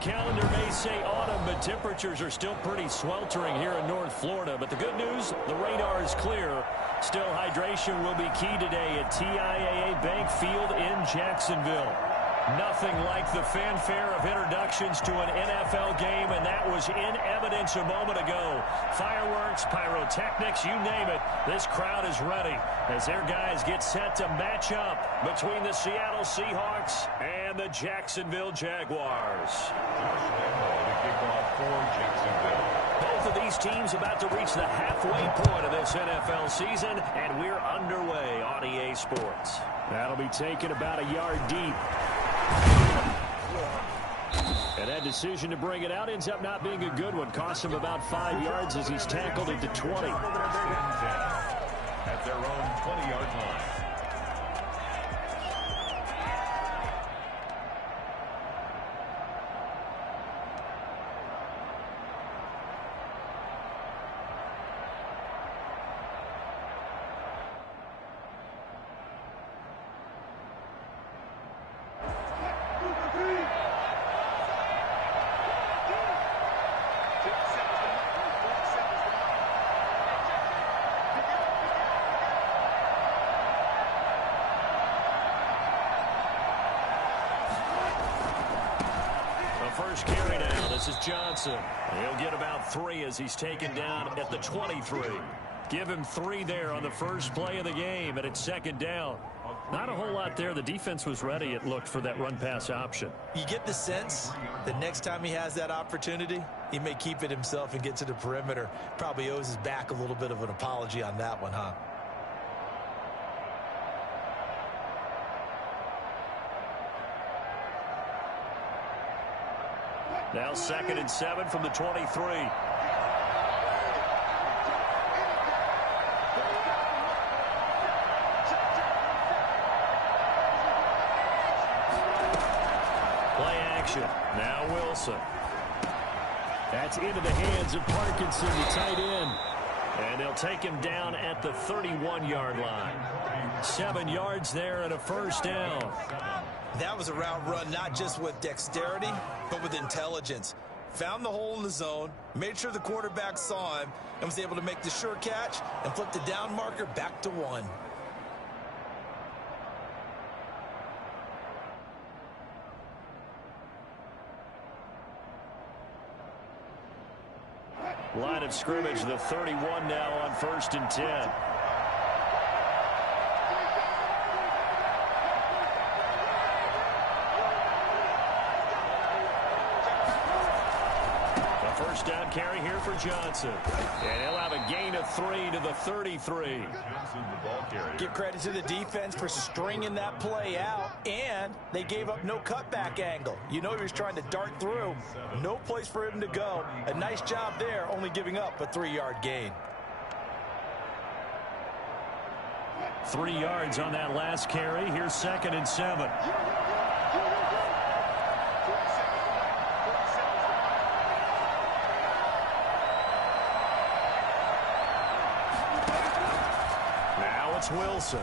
calendar may say autumn, but temperatures are still pretty sweltering here in North Florida. But the good news, the radar is clear. Still, hydration will be key today at TIAA Bank Field in Jacksonville. Nothing like the fanfare of introductions to an NFL game, and that was in evidence a moment ago. Fireworks, pyrotechnics, you name it. This crowd is ready as their guys get set to match up between the Seattle Seahawks and the Jacksonville Jaguars. Both of these teams about to reach the halfway point of this NFL season, and we're underway on EA Sports. That'll be taken about a yard deep. And that decision to bring it out ends up not being a good one. Costs him about 5 yards as he's tackled into 20. At their own 20-yard line. First carry now. This is Johnson. He'll get about 3 as he's taken down at the 23. Give him 3 there on the first play of the game, and it's second down. Not a whole lot there. The defense was ready, it looked, for that run-pass option. You get the sense that next time he has that opportunity, he may keep it himself and get to the perimeter. Probably owes his back a little bit of an apology on that one, huh? Now 2nd and 7 from the 23. Play action. Now Wilson. That's into the hands of Parkinson, the tight end. And they'll take him down at the 31-yard line. 7 yards there and a first down. That was a route run not just with dexterity, but with intelligence. Found the hole in the zone, made sure the quarterback saw him, and was able to make the sure catch and flip the down marker back to 1. Line of scrimmage, the 31 now on 1st and 10. First down carry here for Johnson. And he'll have a gain of 3 to the 33. Give credit to the defense for stringing that play out, and they gave up no cutback angle. You know he was trying to dart through. No place for him to go. A nice job there, only giving up a 3-yard gain. 3 yards on that last carry. Here's 2nd and 7. It's Wilson.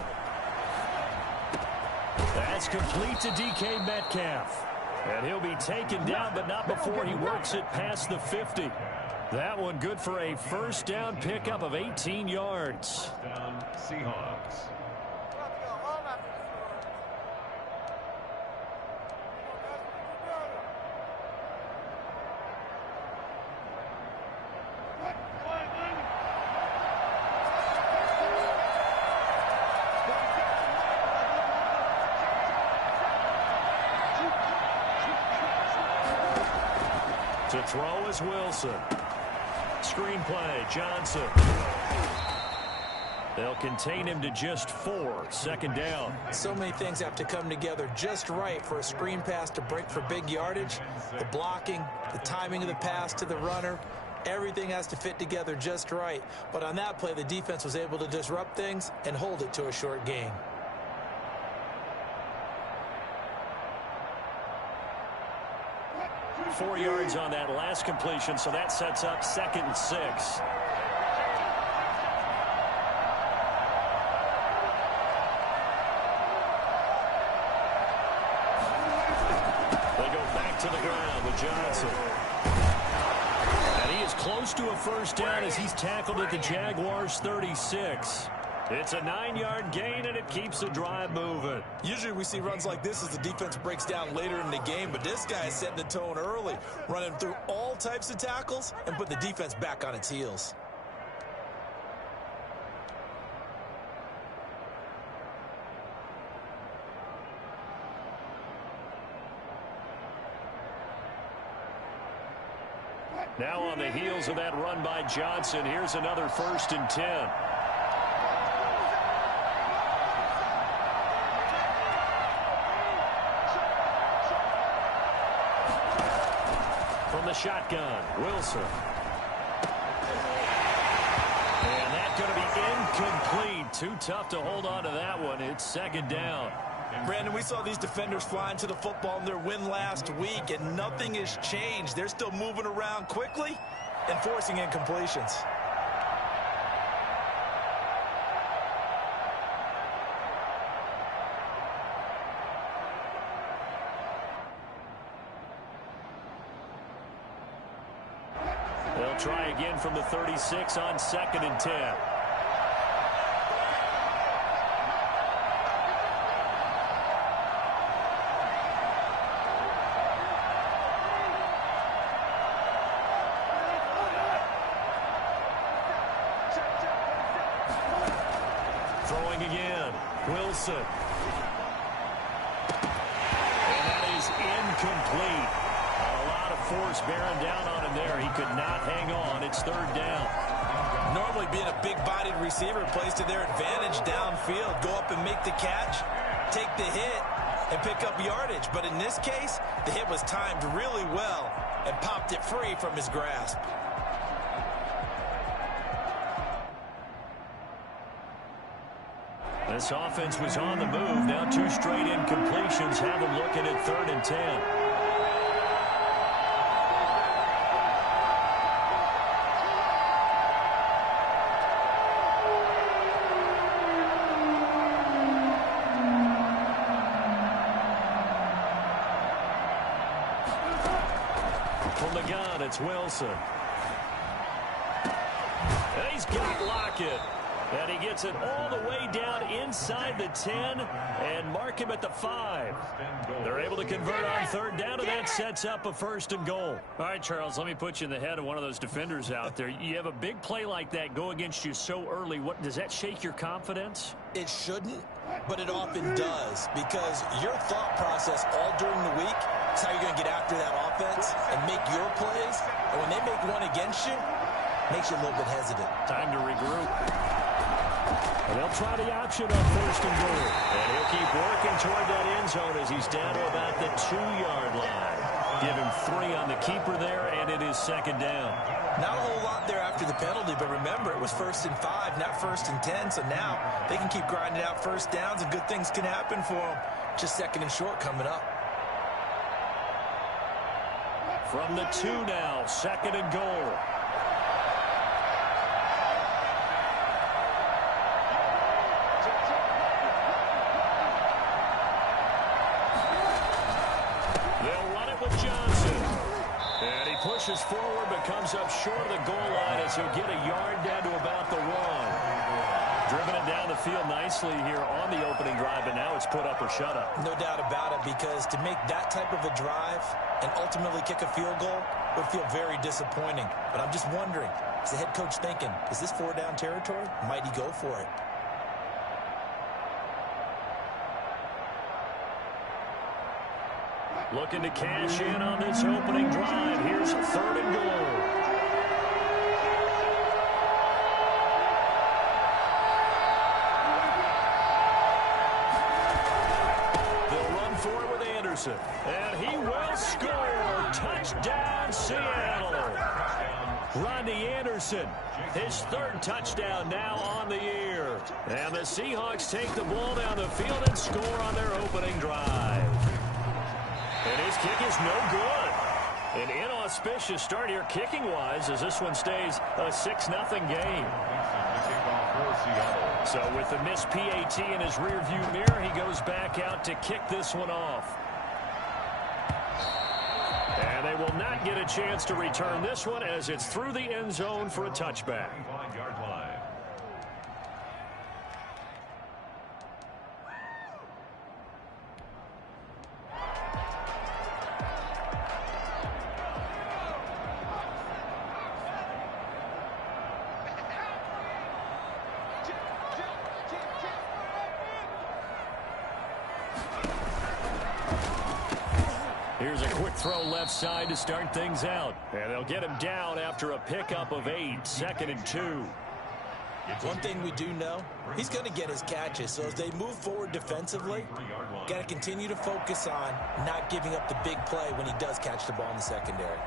That's complete to DK Metcalf. And he'll be taken down, but not before he works it past the 50. That one good for a first down pickup of 18 yards. Down Seahawks. To throw is Wilson. Screenplay, Johnson. They'll contain him to just 4. Second down. So many things have to come together just right for a screen pass to break for big yardage. The blocking, the timing of the pass to the runner, everything has to fit together just right. But on that play, the defense was able to disrupt things and hold it to a short gain. Four yards on that last completion, so that sets up 2nd and 6. They go back to the ground with Johnson. And he is close to a first down as he's tackled at the Jaguars' 36. It's a 9-yard gain, and it keeps the drive moving. Usually we see runs like this as the defense breaks down later in the game, but this guy is setting the tone early, running through all types of tackles and put the defense back on its heels. Now on the heels of that run by Johnson, here's another 1st and 10. From the shotgun, Wilson. And that's going to be incomplete. Too tough to hold on to that one. It's 2nd down. Brandon, we saw these defenders flying to the football in their win last week, and nothing has changed. They're still moving around quickly and forcing incompletions. They'll try again from the 36 on 2nd and 10. Throwing again, Wilson. And that is incomplete. A lot of force bearing down on him there. He could not hang on. It's 3rd down. Normally being a big-bodied receiver plays to their advantage downfield. Go up and make the catch, take the hit, and pick up yardage. But in this case, the hit was timed really well and popped it free from his grasp. This offense was on the move. Now 2 straight incompletions have them looking at 3rd and 10. From the gun, it's Wilson. And he's got Lockett. And he gets it all the way down inside the 10 and mark him at the 5. They're able to convert on 3rd down, and that sets up a 1st and goal. All right, Charles, let me put you in the head of one of those defenders out there. You have a big play like that go against you so early. What does that shake your confidence? It shouldn't, but it often does, because your thought process all during the week is how you're going to get after that offense and make your plays. And when they make one against you, it makes you a little bit hesitant. Time to regroup. And they'll try the option on 1st and goal. And he'll keep working toward that end zone as he's down to about the 2-yard line. Give him 3 on the keeper there, and it is 2nd down. Not a whole lot there after the penalty, but remember, it was 1st and 5, not 1st and 10. So now they can keep grinding out 1st downs, and good things can happen for them. Just 2nd and short coming up. From the 2 now, 2nd and goal. Johnson. And he pushes forward but comes up short of the goal line as he'll get a yard down to about the 1. Driven it down the field nicely here on the opening drive, but now it's put up or shut up. No doubt about it, because to make that type of a drive and ultimately kick a field goal would feel very disappointing. But I'm just wondering, is the head coach thinking, is this 4-down territory? Might he go for it? Looking to cash in on this opening drive. Here's 3rd and goal. They'll run for it with Anderson. And he will score. Touchdown, Seattle. Rodney Anderson, his 3rd touchdown now on the year. And the Seahawks take the ball down the field and score on their opening drive. And his kick is no good. An inauspicious start here kicking-wise as this one stays a 6-0 game. So with the missed PAT in his rearview mirror, he goes back out to kick this one off. And they will not get a chance to return this one as it's through the end zone for a touchback. Here's a quick throw left side to start things out. And they'll get him down after a pickup of 8, 2nd and 2. One thing we do know, he's going to get his catches. So as they move forward defensively, got to continue to focus on not giving up the big play when he does catch the ball in the secondary.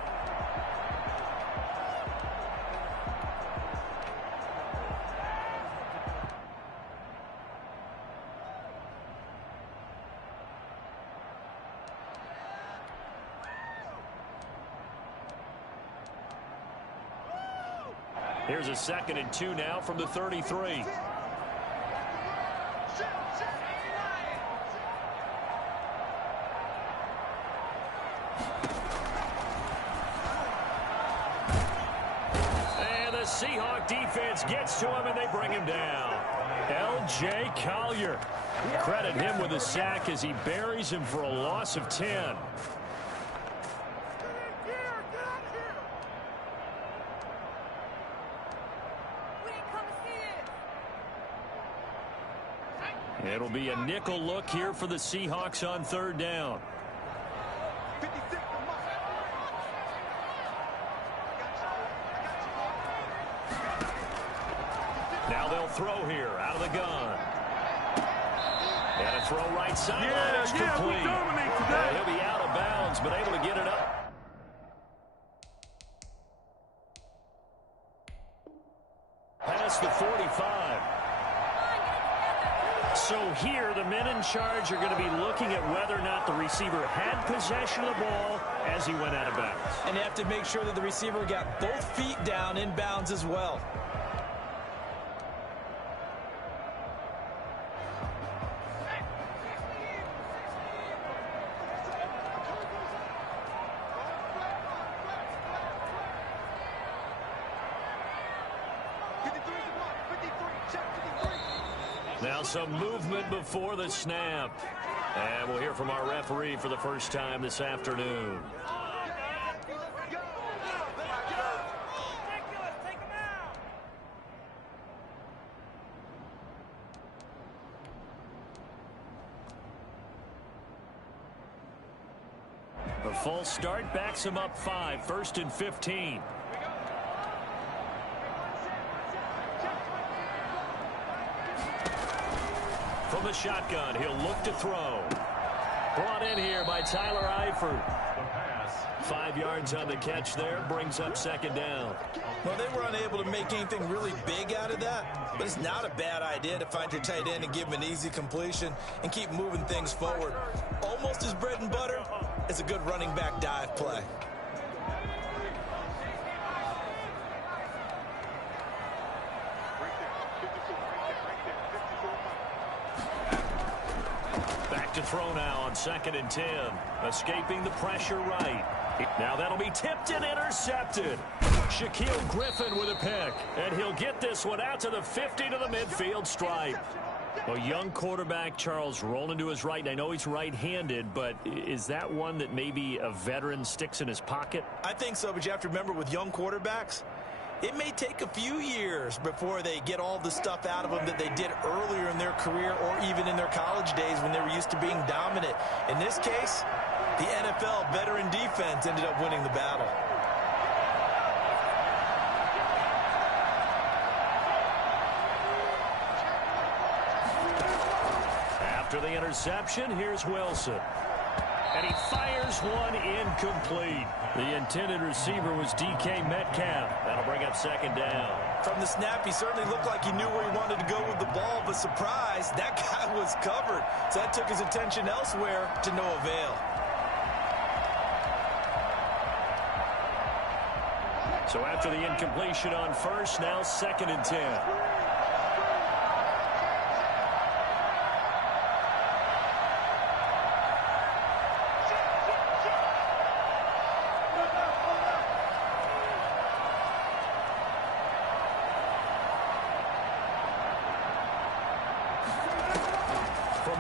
Here's a 2nd and 2 now from the 33. And the Seahawk defense gets to him, and they bring him down. L.J. Collier. Credit him with a sack as he buries him for a loss of 10. It'll be a nickel look here for the Seahawks on 3rd down. Now they'll throw here out of the gun. And a throw right sideline is complete. He'll be out of bounds, but able to get it up. Past the 45. So here, the men in charge are going to be looking at whether or not the receiver had possession of the ball as he went out of bounds. And they have to make sure that the receiver got both feet down in bounds as well. Now some movement before the snap. And we'll hear from our referee for the first time this afternoon. A false start backs him up 5, 1st and 15. From the shotgun, he'll look to throw. Brought in here by Tyler Eifert. 5 yards on the catch there, brings up 2nd down. Well, they were unable to make anything really big out of that, but it's not a bad idea to find your tight end and give him an easy completion and keep moving things forward. Almost as bread and butter as a good running back dive play. To throw now on 2nd and 10. Escaping the pressure right. Now that'll be tipped and intercepted. Shaquille Griffin with a pick. And he'll get this one out to the 50 to the midfield stripe. A young quarterback, Charles, rolling to his right. I know he's right-handed, but is that one that maybe a veteran sticks in his pocket? I think so, but you have to remember with young quarterbacks, it may take a few years before they get all the stuff out of them that they did earlier in their career or even in their college days when they were used to being dominant. In this case, the NFL veteran defense ended up winning the battle. After the interception, here's Wilson. And he fires one incomplete. The intended receiver was DK Metcalf. That'll bring up 2nd down. From the snap, he certainly looked like he knew where he wanted to go with the ball, but surprise, that guy was covered. So that took his attention elsewhere to no avail. So after the incompletion on 1st, now 2nd and 10.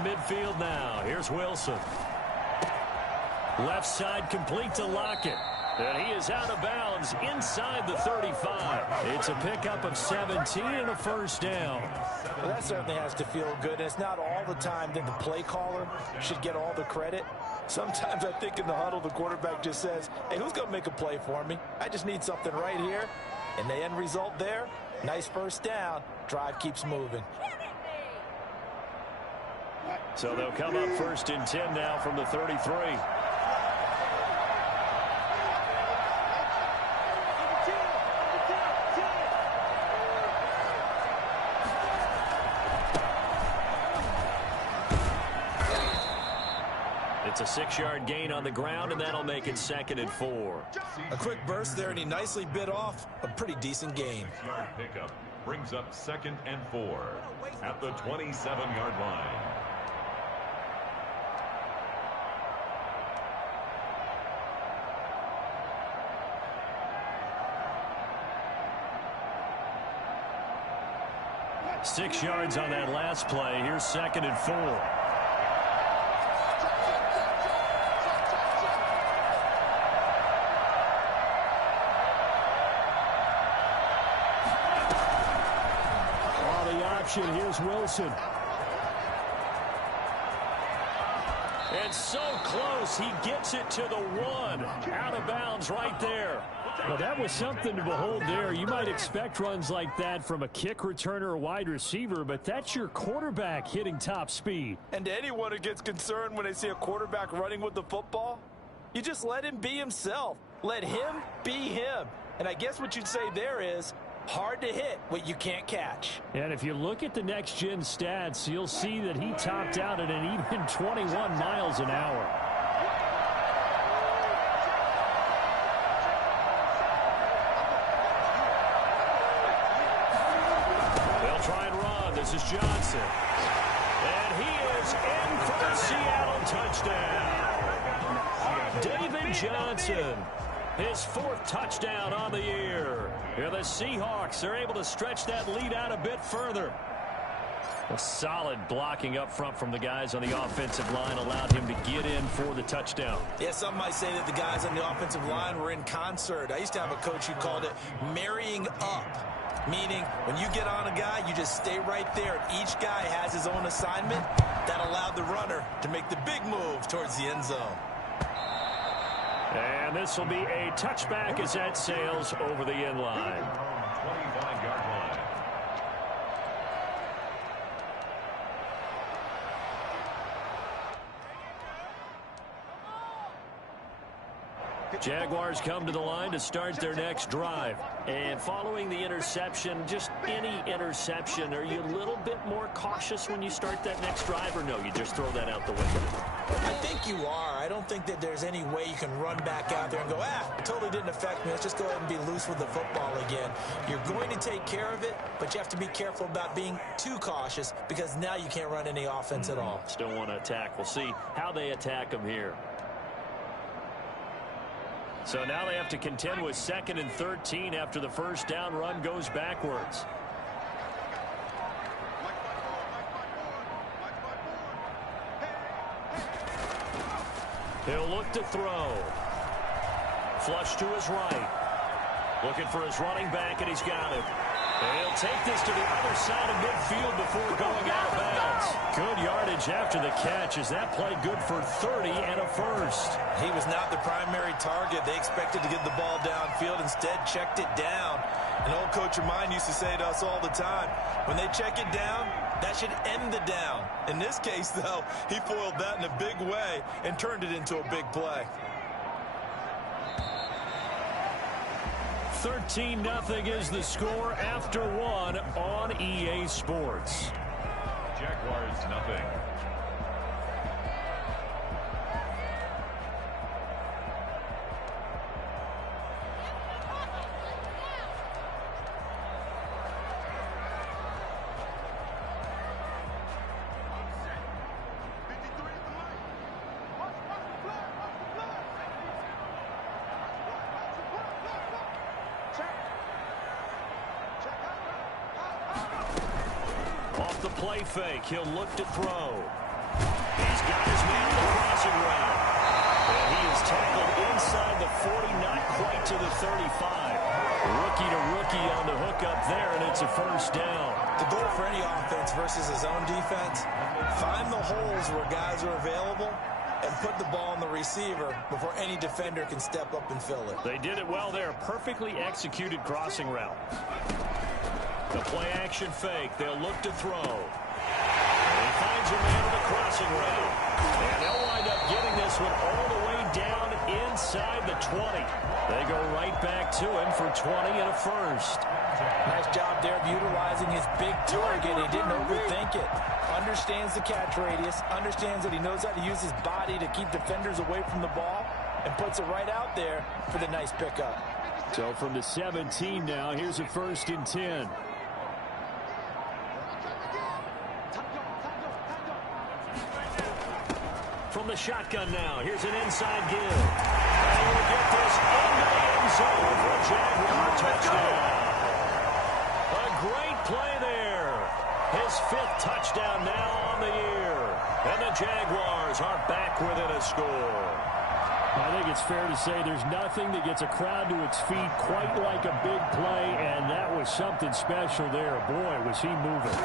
midfield now. Here's Wilson. Left side complete to Lockett. And he is out of bounds inside the 35. It's a pickup of 17 and a first down. Well, that certainly has to feel good. And it's not all the time that the play caller should get all the credit. Sometimes I think in the huddle, the quarterback just says, hey, who's going to make a play for me? I just need something right here. And the end result there, nice first down. Drive keeps moving. So they'll come up first and 10 now from the 33. It's a 6-yard gain on the ground, and that'll make it 2nd and 4. A quick burst there, and he nicely bit off a pretty decent gain. 6-yard pickup brings up 2nd and 4 at the 27-yard line. Six yards on that last play. Here's 2nd and 4. Here's Wilson. And so close, he gets it to the 1. Out of bounds right there. Well, that was something to behold there. You might expect runs like that from a kick returner or wide receiver, but that's your quarterback hitting top speed. And to anyone who gets concerned when they see a quarterback running with the football, you just let him be himself. Let him be him. And I guess what you'd say there is, hard to hit what you can't catch. And if you look at the next-gen stats, you'll see that he topped out at an even 21 miles an hour. They'll try and run. This is Johnson. And he is in for a Seattle touchdown. David Johnson. His 4th touchdown on the year. Here the Seahawks are able to stretch that lead out a bit further. A solid blocking up front from the guys on the offensive line allowed him to get in for the touchdown. Yeah, some might say that the guys on the offensive line were in concert. I used to have a coach who called it marrying up, meaning when you get on a guy, you just stay right there. Each guy has his own assignment. That allowed the runner to make the big move towards the end zone. And this will be a touchback as that sails over the end line. 25-yard line. Jaguars come to the line to start their next drive. And following the interception, just any interception, are you a little bit more cautious when you start that next drive, or no, you just throw that out the window? I think you are. I don't think that there's any way you can run back out there and go, it totally didn't affect me. Let's just go ahead and be loose with the football again. You're going to take care of it, but you have to be careful about being too cautious because now you can't run any offense at all. Still want to attack. We'll see how they attack them here. So now they have to contend with 2nd and 13 after the first down run goes backwards. He'll look to throw. Flush to his right. Looking for his running back, and he's got it. And he'll take this to the other side of midfield before going out of bounds. Good yardage after the catch. Is that play good for 30 and a first? He was not the primary target. They expected to get the ball downfield. Instead, checked it down. An old coach of mine used to say to us all the time, when they check it down, that should end the down. In this case, though, he foiled that in a big way and turned it into a big play. 13-0 is the score after 1 on EA Sports. Jaguars nothing. Off the play fake, he'll look to throw. He's got his man on the crossing route. And he is tackled inside the 40, not quite to the 35. Rookie to rookie on the hook up there, and it's a first down. The goal for any offense versus his own defense, find the holes where guys are available and put the ball on the receiver before any defender can step up and fill it. They did it well there. Perfectly executed crossing route. The play action fake. They'll look to throw. And he finds a man on the crossing route. And they'll wind up getting this one all the way down inside the 20. They go right back to him for 20 and a first. Nice job there of utilizing his big target. He didn't overthink it. Understands the catch radius. Understands that he knows how to use his body to keep defenders away from the ball. And puts it right out there for the nice pickup. So from the 17 now, here's a 1st and 10. From the shotgun now, here's an inside give. And he will get this into the end zone for a Jaguar touchdown. A great play there. His 5th touchdown now on the year. And the Jaguars are back within a score. I think it's fair to say there's nothing that gets a crowd to its feet quite like a big play, and that was something special there. Boy, was he moving.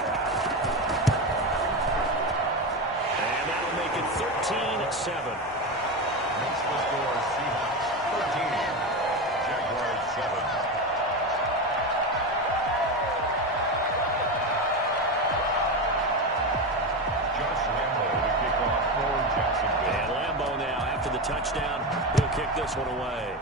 And that'll make it 13-7. Makes the score Seahawks 13, Jaguars 7. And Lambeau now, after the touchdown, he'll kick this one away.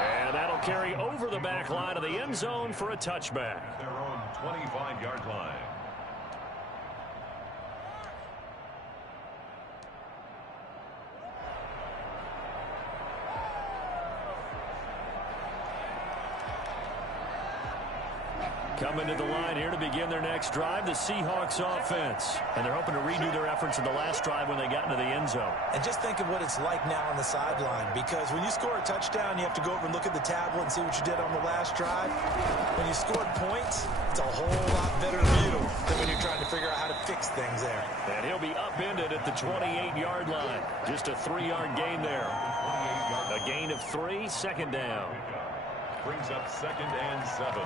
And that'll carry over the back line of the end zone for a touchback. Their own 25-yard line. Coming to the line here to begin their next drive, the Seahawks offense. And they're hoping to redo their efforts in the last drive when they got into the end zone. And just think of what it's like now on the sideline, because when you score a touchdown, you have to go over and look at the tablet and see what you did on the last drive. When you scored points, it's a whole lot better view than when you're trying to figure out how to fix things there. And he'll be upended at the 28-yard line. Just a 3-yard gain there. A gain of 3, 2nd down. Brings up 2nd and 7.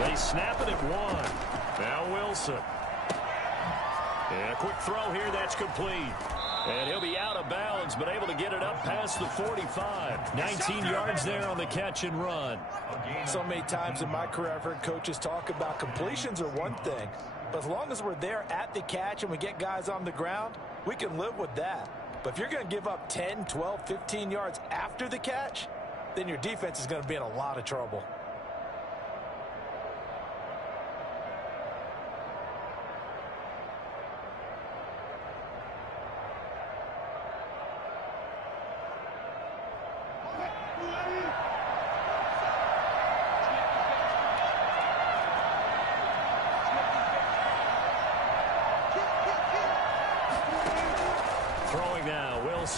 They snap it at 1. Now Wilson. And a quick throw here, that's complete. And he'll be out of bounds, but able to get it up past the 45. 19 yards there on the catch and run. So many times in my career, I've heard coaches talk about completions are one thing, but as long as we're there at the catch and we get guys on the ground, we can live with that. But if you're going to give up 10, 12, 15 yards after the catch, then your defense is going to be in a lot of trouble.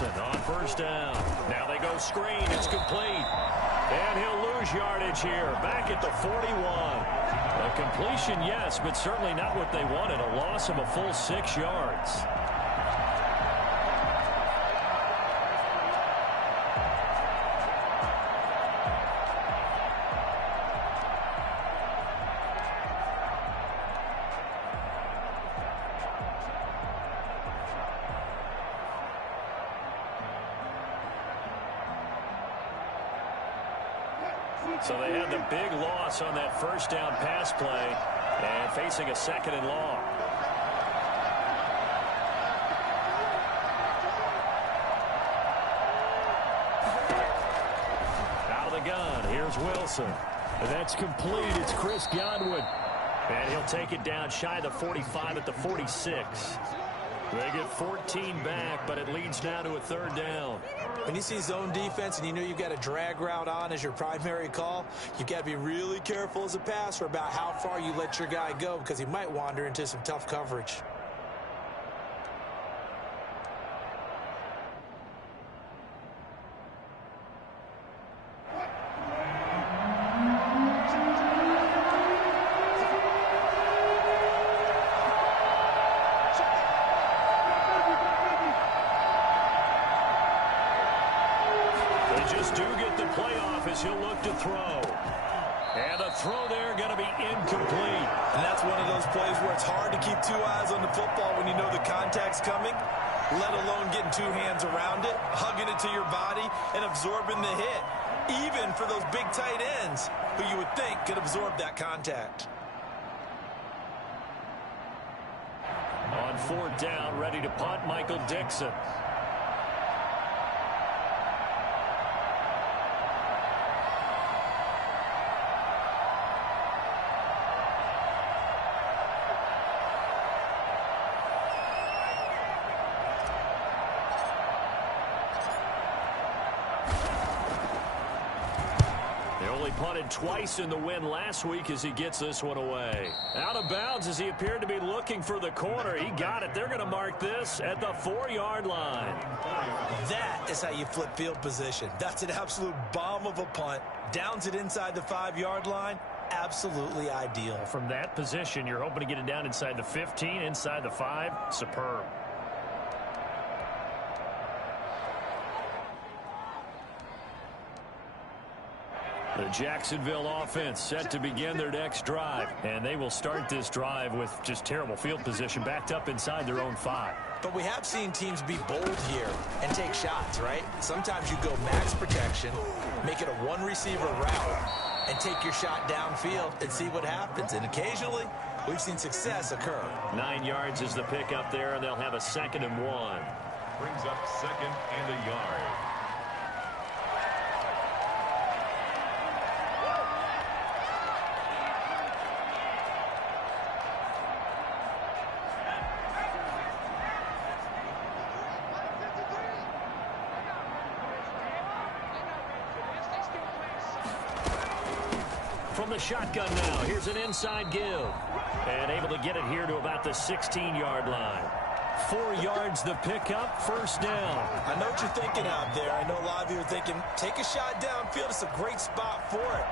On 1st down. Now they go screen. It's complete. And he'll lose yardage here. Back at the 41. A completion, yes, but certainly not what they wanted. A loss of a full 6 yards. So they had the big loss on that 1st down pass play and facing a 2nd and long. Out of the gun, here's Wilson. And that's complete. It's Chris Godwin. And he'll take it down shy of the 45 at the 46. They get 14 back, but it leads now to a third down. When you see zone defense and you know you've got a drag route on as your primary call, you've got to be really careful as a passer about how far you let your guy go because he might wander into some tough coverage. He'll look to throw. And the throw there going to be incomplete. And that's one of those plays where it's hard to keep two eyes on the football when you know the contact's coming, let alone getting two hands around it, hugging it to your body, and absorbing the hit. Even for those big tight ends who you would think could absorb that contact. On fourth down, ready to punt, Michael Dixon. Punted twice in the win last week as he gets this one away. Out of bounds as he appeared to be looking for the corner. He got it. They're going to mark this at the 4-yard line. That is how you flip field position. That's an absolute bomb of a punt. Downs it inside the 5-yard line. Absolutely ideal. From that position, you're hoping to get it down inside the 15, inside the 5. Superb. The Jacksonville offense set to begin their next drive, and they will start this drive with just terrible field position backed up inside their own 5. But we have seen teams be bold here and take shots, right? Sometimes you go max protection, make it a one-receiver route, and take your shot downfield and see what happens. And occasionally, we've seen success occur. 9 yards is the pickup there, and they'll have a 2nd and 1. Brings up 2nd and a yard. From the shotgun now, here's an inside give. And able to get it here to about the 16-yard line. 4 yards the pickup, first down. I know what you're thinking out there. I know a lot of you are thinking, take a shot downfield. It's a great spot for it.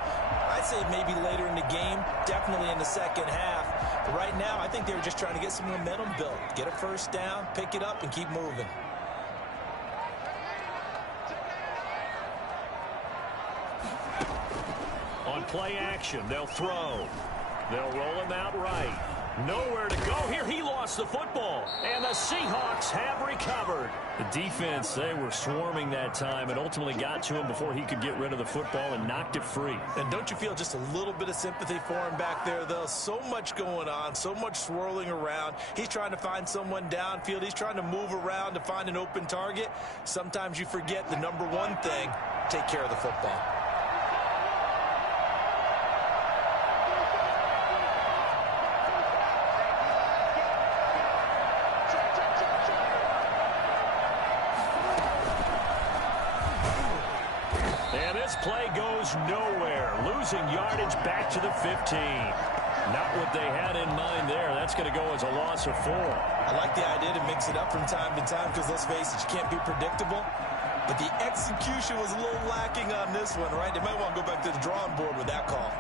I'd say maybe later in the game, definitely in the second half. But right now, I think they were just trying to get some momentum built. Get a first down, pick it up, and keep moving. On play action, they'll throw. They'll roll him out right. Nowhere to go. Here he lost the football. And the Seahawks have recovered. The defense, they were swarming that time and ultimately got to him before he could get rid of the football and knocked it free. And don't you feel just a little bit of sympathy for him back there, though? So much going on, so much swirling around. He's trying to find someone downfield. He's trying to move around to find an open target. Sometimes you forget the number one thing, take care of the football. Play goes nowhere. Losing yardage back to the 15. Not what they had in mind there. That's going to go as a loss of 4. I like the idea to mix it up from time to time because, let's face it, you can't be predictable. But the execution was a little lacking on this one, right? They might want to go back to the drawing board with that call.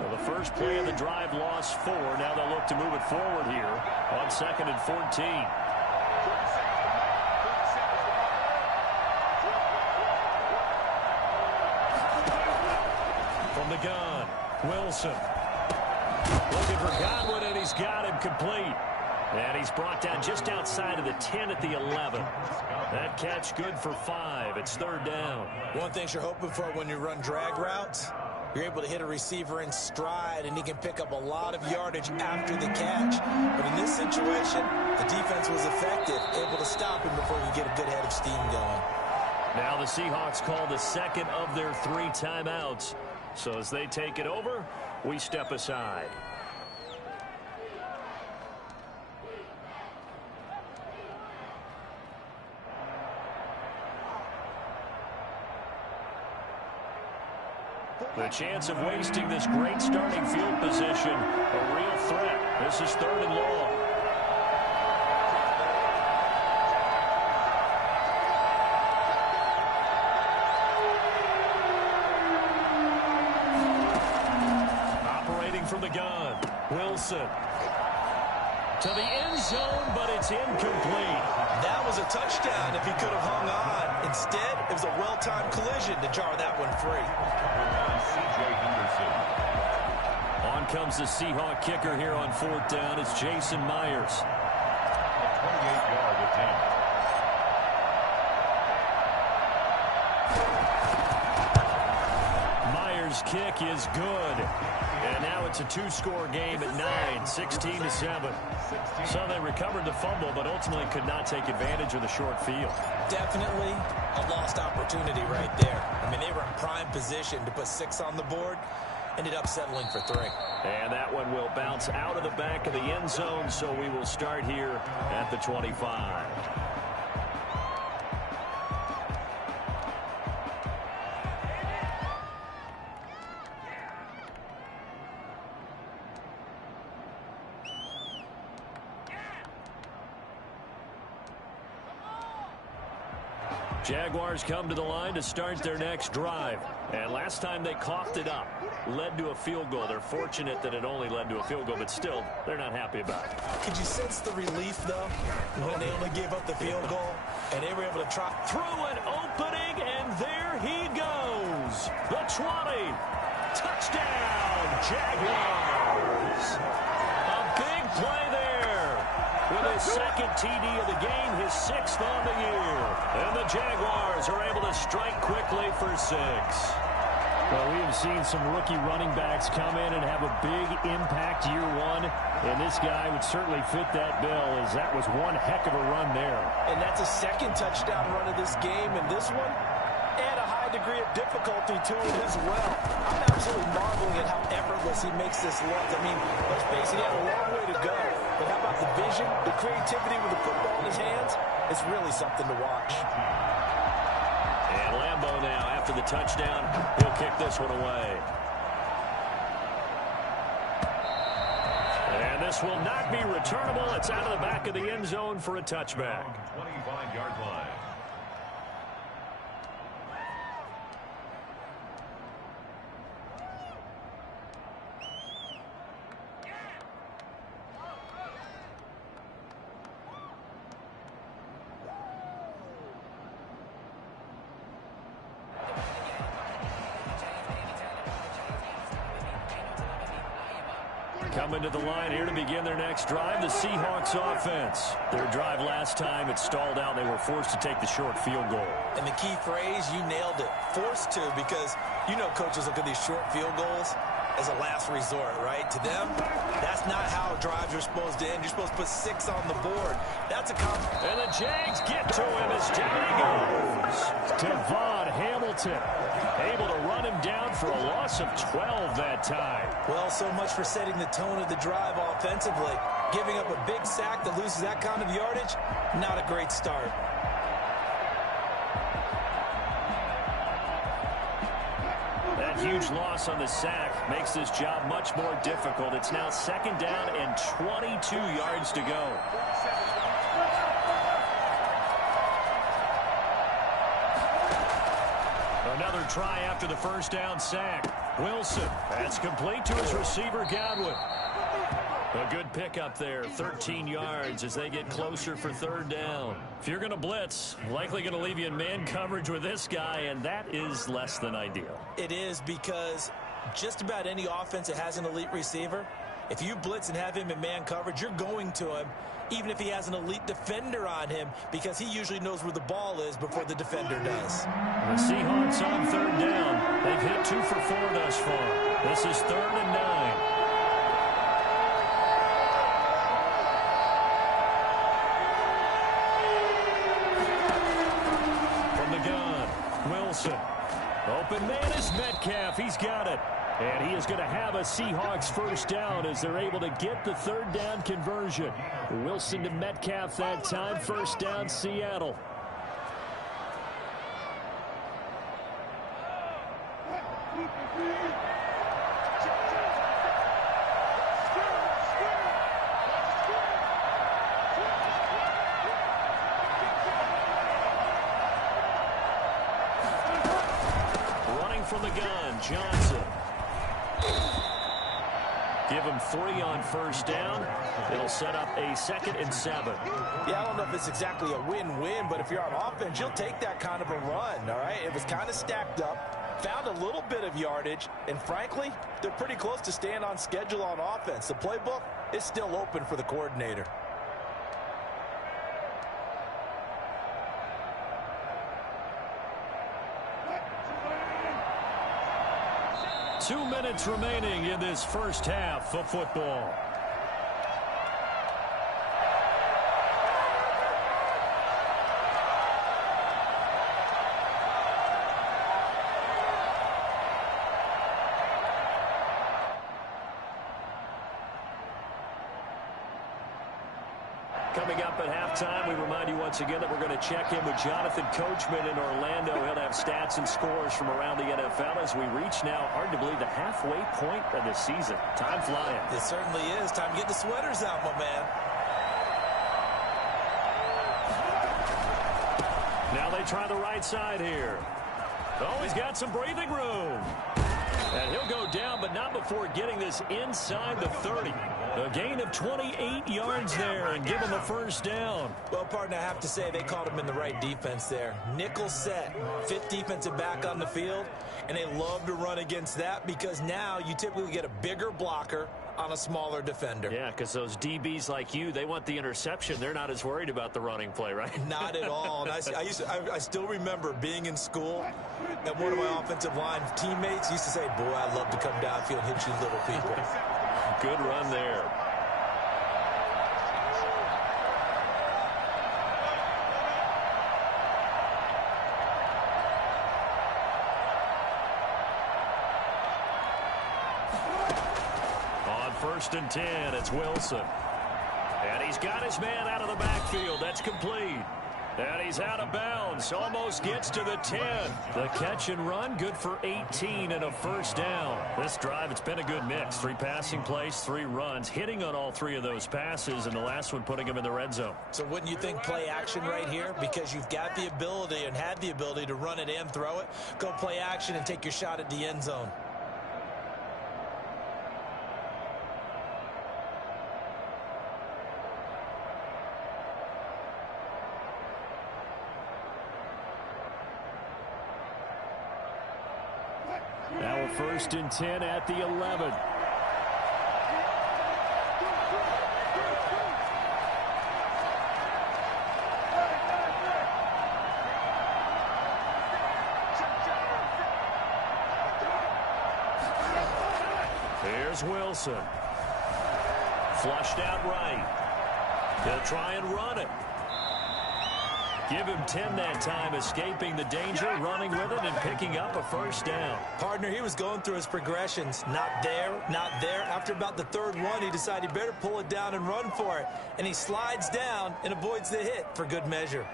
Well, the first play of the drive lost 4. Now they'll look to move it forward here on 2nd and 14. From the gun, Wilson. Looking for Godwin, and he's got him complete. And he's brought down just outside of the 10 at the 11. That catch good for 5. It's 3rd down. One thing you're hoping for when you run drag routes, you're able to hit a receiver in stride, and he can pick up a lot of yardage after the catch. But in this situation, the defense was effective, able to stop him before he could get a good head of steam going. Now the Seahawks call the second of their 3 timeouts. So as they take it over, we step aside. The chance of wasting this great starting field position, a real threat. This is 3rd and long. Operating from the gun, Wilson. To the end zone, but it's incomplete. That was a touchdown if he could have hung on. Instead, it was a well-timed collision to jar that one free. On comes the Seahawk kicker here on 4th down. It's Jason Myers. A 28-yard attempt. Myers' kick is good. And now it's a 2-score game at 9, 16-7. So they recovered the fumble, but ultimately could not take advantage of the short field. Definitely a lost opportunity right there. I mean, they were in prime position to put 6 on the board. Ended up settling for 3. And that one will bounce out of the back of the end zone, so we will start here at the 25. Jaguars come to the line to start their next drive. And last time they coughed it up, led to a field goal. They're fortunate that it only led to a field goal, but still, they're not happy about it. Could you sense the relief, though, when they only gave up the field goal and they were able to try through an opening, and there he goes. The 20. Touchdown, Jaguars. A big play there. With his 2nd TD of the game, his 6th on the year. And the Jaguars are able to strike quickly for 6. Well, we have seen some rookie running backs come in and have a big impact year 1. And this guy would certainly fit that bill, as that was one heck of a run there. And that's a 2nd touchdown run of this game. And this one, and a high degree of difficulty to it as well. I'm absolutely marveling at how effortless he makes this look. I mean, let's face it, he had a long way to go. But how about the vision, the creativity with the football in his hands? It's really something to watch. And Lambeau now, after the touchdown, he'll kick this one away. And this will not be returnable. It's out of the back of the end zone for a touchback. 25-yard line. Coming to the line here to begin their next drive, the Seahawks offense. Their drive last time, it stalled out. They were forced to take the short field goal. And the key phrase, you nailed it, forced to, because you know coaches look at these short field goals as a last resort, right? To them, that's not how drives are supposed to end. You're supposed to put 6 on the board. That's a and the Jags get to him as down he goes. Devon Hamilton able to run him down for a loss of 12 that time. Well, so much for setting the tone of the drive offensively. Giving up a big sack that loses that kind of yardage, not a great start. That huge loss on the sack makes this job much more difficult. It's now 2nd down and 22 yards to go. Another try after the 1st down sack. Wilson, that's complete to his receiver, Godwin. A good pickup there, 13 yards as they get closer for 3rd down. If you're going to blitz, likely going to leave you in man coverage with this guy, and that is less than ideal. It is, because just about any offense that has an elite receiver, if you blitz and have him in man coverage, you're going to him, even if he has an elite defender on him, because he usually knows where the ball is before the defender does. The Seahawks on 3rd down. They've hit 2 for 4 thus far. This is 3rd and 9. From the gun, Wilson. Open man is Metcalf. He's got it. And he is going to have a Seahawks first down as they're able to get the third down conversion. Wilson to Metcalf that time. First down, Seattle. From the gun, Johnson. Give him 3 on first down. It'll set up a 2nd and 7. Yeah, I don't know if it's exactly a win-win, but if you're on offense, you'll take that kind of a run, all right? It was kind of stacked up, found a little bit of yardage, and frankly, they're pretty close to staying on schedule on offense. The playbook is still open for the coordinator. 2 minutes remaining in this first half of football. Coming up at halftime, we remind you once again that we're going to check in with Jonathan Coachman in Orlando. He'll have stats and scores from around the NFL as we reach now, hard to believe, the halfway point of the season. Time flying. It certainly is. Time to get the sweaters out, my man. Now they try the right side here. Oh, he's got some breathing room. And he'll go down, but not before getting this inside the 30. A gain of 28 yards there and give him a first down. Well, partner, I have to say they caught him in the right defense there. Nickel set, 5th defensive back on the field, and they love to run against that because now you typically get a bigger blocker on a smaller defender. Yeah, because those DBs like you, they want the interception. They're not as worried about the running play, right? Not at all. And I still remember being in school, and one of my offensive line teammates used to say, boy, I'd love to come downfield and hit you little people. Good run there. On 1st and 10, it's Wilson. And he's got his man out of the backfield. That's complete. And he's out of bounds. Almost gets to the 10. The catch and run, good for 18 and a first down. This drive, it's been a good mix. 3 passing plays, 3 runs, hitting on all 3 of those passes, and the last one putting him in the red zone. So wouldn't you think play action right here? Because you've got the ability and had the ability to run it and throw it. Go play action and take your shot at the end zone. Now a 1st and 10 at the 11. Here's Wilson. Flushed out right. He'll try and run it. Give him 10 that time, escaping the danger, running with it, and picking up a first down. Partner, he was going through his progressions. Not there, not there. After about the 3rd one, he decided he better pull it down and run for it. And he slides down and avoids the hit for good measure.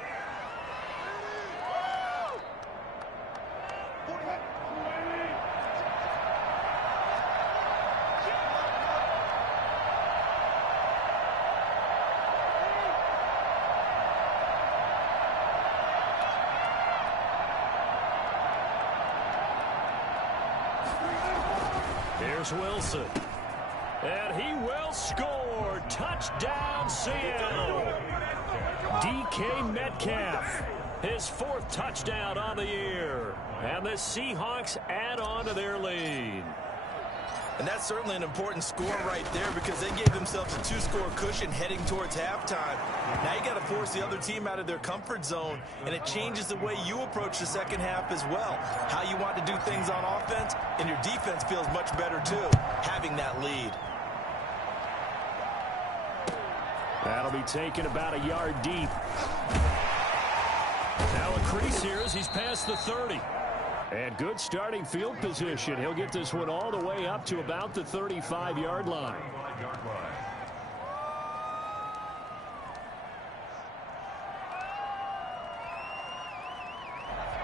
Here's Wilson. And he will score. Touchdown, Seattle. DK Metcalf. His 4th touchdown on the year. And the Seahawks add on to their lead. And that's certainly an important score right there because they gave themselves a 2-score cushion heading towards halftime. Now you got to force the other team out of their comfort zone, and it changes the way you approach the second half as well. How you want to do things on offense, and your defense feels much better too, having that lead. That'll be taken about a yard deep. Now a crease here as he's past the 30. And good starting field position. He'll get this one all the way up to about the 35-yard line.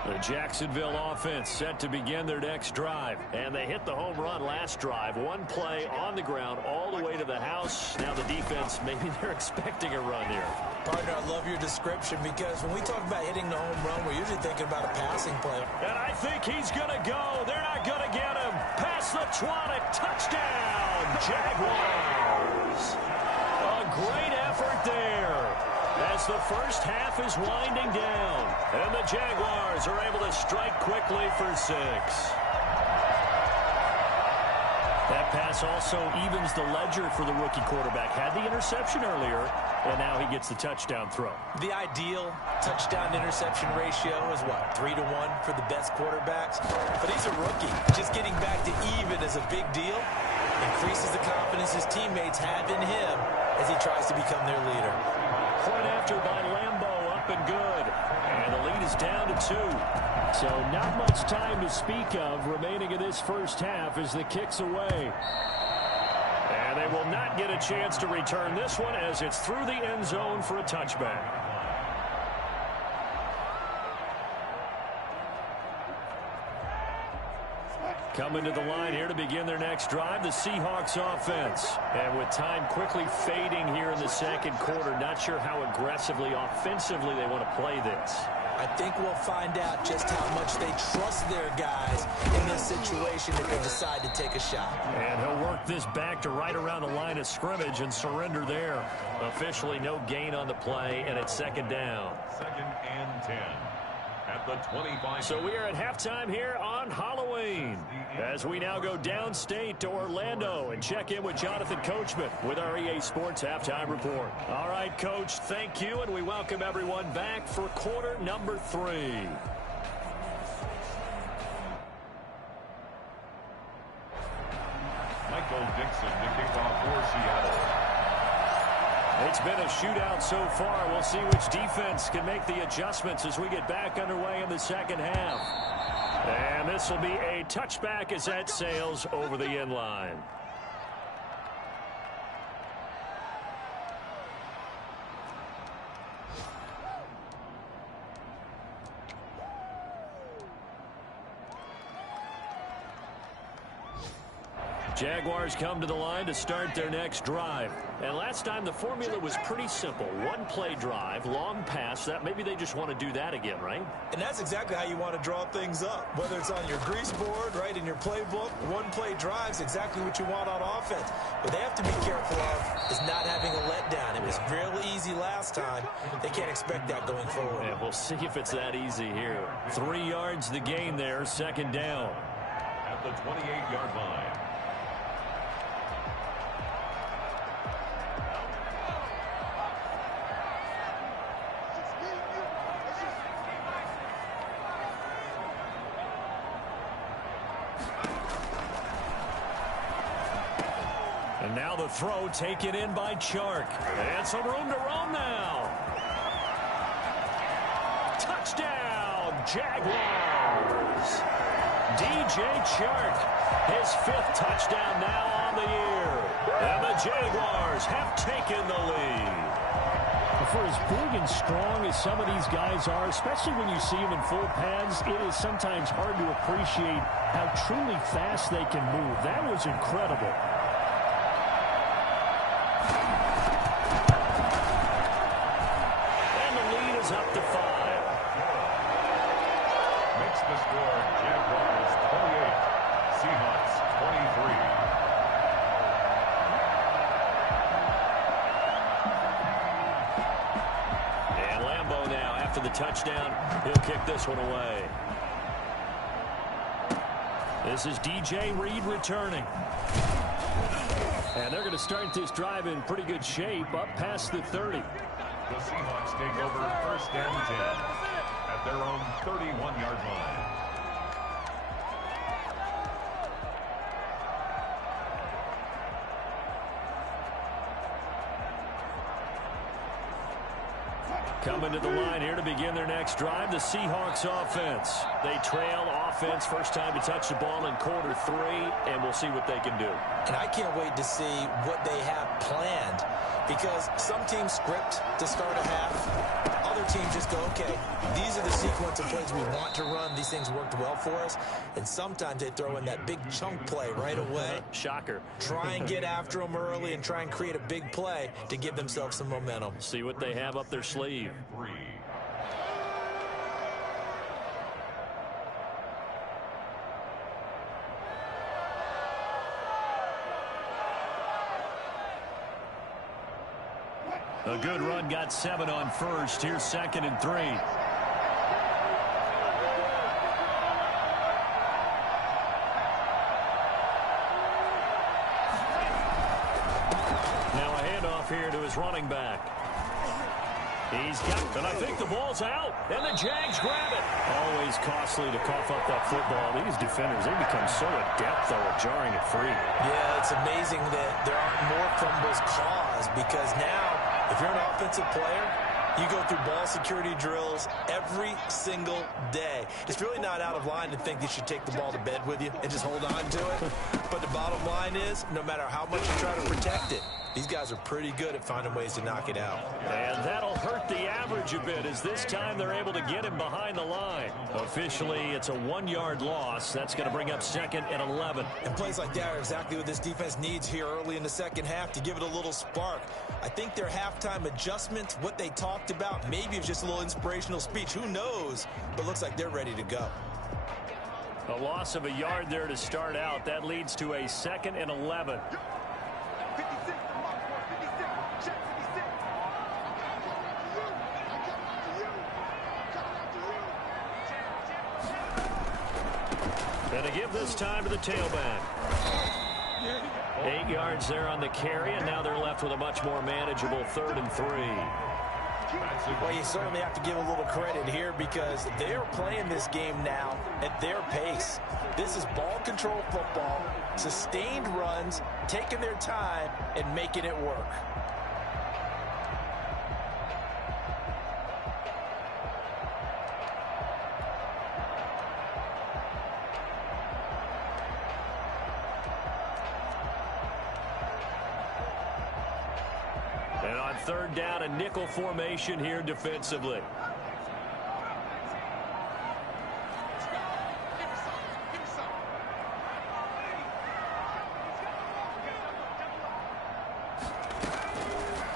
The Jacksonville offense set to begin their next drive. And they hit the home run last drive. One play on the ground all the way to the house. Now the defense, maybe they're expecting a run here. Partner, I love your description because when we talk about hitting the home run, we're usually thinking about a passing play. And I think he's going to go. They're not going to get him. Past the 20. Touchdown, Jaguars. A great effort there as the first half is winding down. And the Jaguars are able to strike quickly for 6. That pass also evens the ledger for the rookie quarterback. Had the interception earlier, and now he gets the touchdown throw. The ideal touchdown-interception ratio is what, 3-1 for the best quarterbacks? But he's a rookie. Just getting back to even is a big deal. Increases the confidence his teammates have in him as he tries to become their leader. Point after by Lambeau, up and good. And the lead is down to 2. So not much time to speak of remaining in this first half as the kick's away. And they will not get a chance to return this one as it's through the end zone for a touchback. Coming to the line here to begin their next drive, the Seahawks offense. And with time quickly fading here in the second quarter, not sure how aggressively, offensively they want to play this. I think we'll find out just how much they trust their guys in this situation if they decide to take a shot. And he'll work this back to right around the line of scrimmage and surrender there. Officially no gain on the play, and it's second down. 2nd and 10. At the 25. So we are at halftime here on Halloween as we now go downstate to Orlando and check in with Jonathan Coachman with our EA Sports Halftime Report. All right, Coach, thank you, and we welcome everyone back for quarter number 3. Michael Dixon to kick off for Seattle. It's been a shootout so far. We'll see which defense can make the adjustments as we get back underway in the second half. And this will be a touchback as that sails over the end line. Jaguars come to the line to start their next drive. And last time the formula was pretty simple. One play drive, long pass. That maybe they just want to do that again, right? And that's exactly how you want to draw things up. Whether it's on your grease board, right, in your playbook, one play drive's exactly what you want on offense. What they have to be careful of is not having a letdown. It was real easy last time. They can't expect that going forward. And we'll see if it's that easy here. 3 yards the gain there, second down. At the 28-yard line. And now the throw taken in by Chark. And some room to roam now. Touchdown, Jaguars. DJ Chark, his 5th touchdown now on the year. And the Jaguars have taken the lead. For as big and strong as some of these guys are, especially when you see them in full pads, it is sometimes hard to appreciate how truly fast they can move. That was incredible. Up to 5. Makes the score Jaguars 28, Seahawks 23. And Lambeau now, after the touchdown, he'll kick this one away. This is DJ Reed returning. And they're going to start this drive in pretty good shape, up past the 30. The Seahawks take over 1st and 10 at their own 31-yard line. Coming to the line here to begin their next drive, the Seahawks offense. They trail offense, first time to touch the ball in quarter 3, and we'll see what they can do. And I can't wait to see what they have planned, because some teams script to start a half. Other teams just go, okay, these are the sequence of plays we want to run. These things worked well for us. And sometimes they throw in that big chunk play right away. Shocker. Try and get after them early and try and create a big play to give themselves some momentum. See what they have up their sleeve. A good run, got 7 on first. Here's 2nd and 3. Now a handoff here to his running back. He's got it, and I think the ball's out, and the Jags grab it. Always costly to cough up that football. These defenders, they become so adept, though, at jarring it free. Yeah, it's amazing that there aren't more fumbles caused, because now, if you're an offensive player, you go through ball security drills every single day. It's really not out of line to think you should take the ball to bed with you and just hold on to it. But the bottom line is, no matter how much you try to protect it, these guys are pretty good at finding ways to knock it out. And that'll hurt the average a bit, as this time they're able to get him behind the line. Officially, it's a 1-yard loss. That's going to bring up 2nd and 11. And plays like that are exactly what this defense needs here early in the second half to give it a little spark. I think their halftime adjustments, what they talked about, maybe it's just a little inspirational speech. Who knows? But looks like they're ready to go. A loss of a yard there to start out. That leads to a 2nd and 11. And to give this time to the tailback. 8 yards there on the carry, and now they're left with a much more manageable 3rd and 3. Well, you certainly have to give a little credit here, because they're playing this game now at their pace. This is ball control football, sustained runs, taking their time, and making it work. And on 3rd down, a nickel formation here defensively.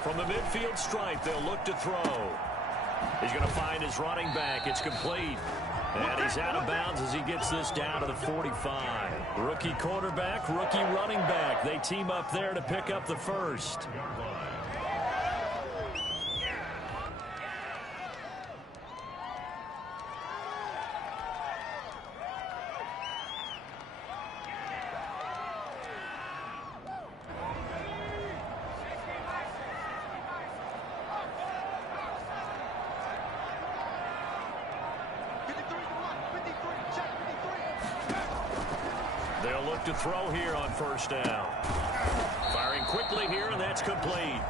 From the midfield stripe, they'll look to throw. He's going to find his running back. It's complete. And he's out of bounds as he gets this down to the 45. Rookie quarterback, rookie running back. They team up there to pick up the first. They'll look to throw here on 1st down. Firing quickly here, and that's complete.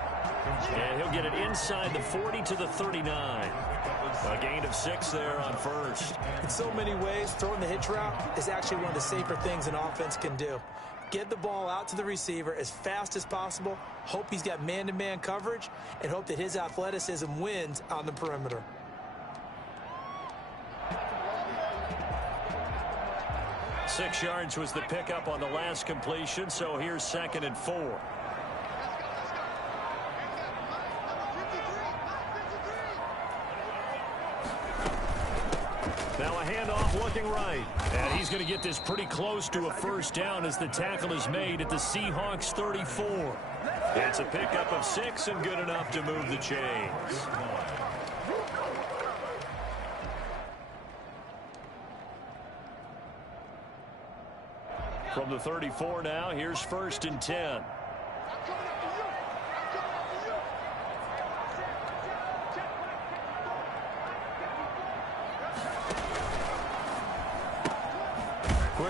And he'll get it inside the 40 to the 39. A gain of 6 there on 1st. In so many ways, throwing the hitch route is actually one of the safer things an offense can do. Get the ball out to the receiver as fast as possible, hope he's got man-to-man coverage, and hope that his athleticism wins on the perimeter. Six yards was the pickup on the last completion, so here's 2nd and 4. Now a handoff looking right. And he's going to get this pretty close to a 1st down as the tackle is made at the Seahawks 34. It's a pickup of 6 and good enough to move the chains. From the 34 now, here's 1st and 10.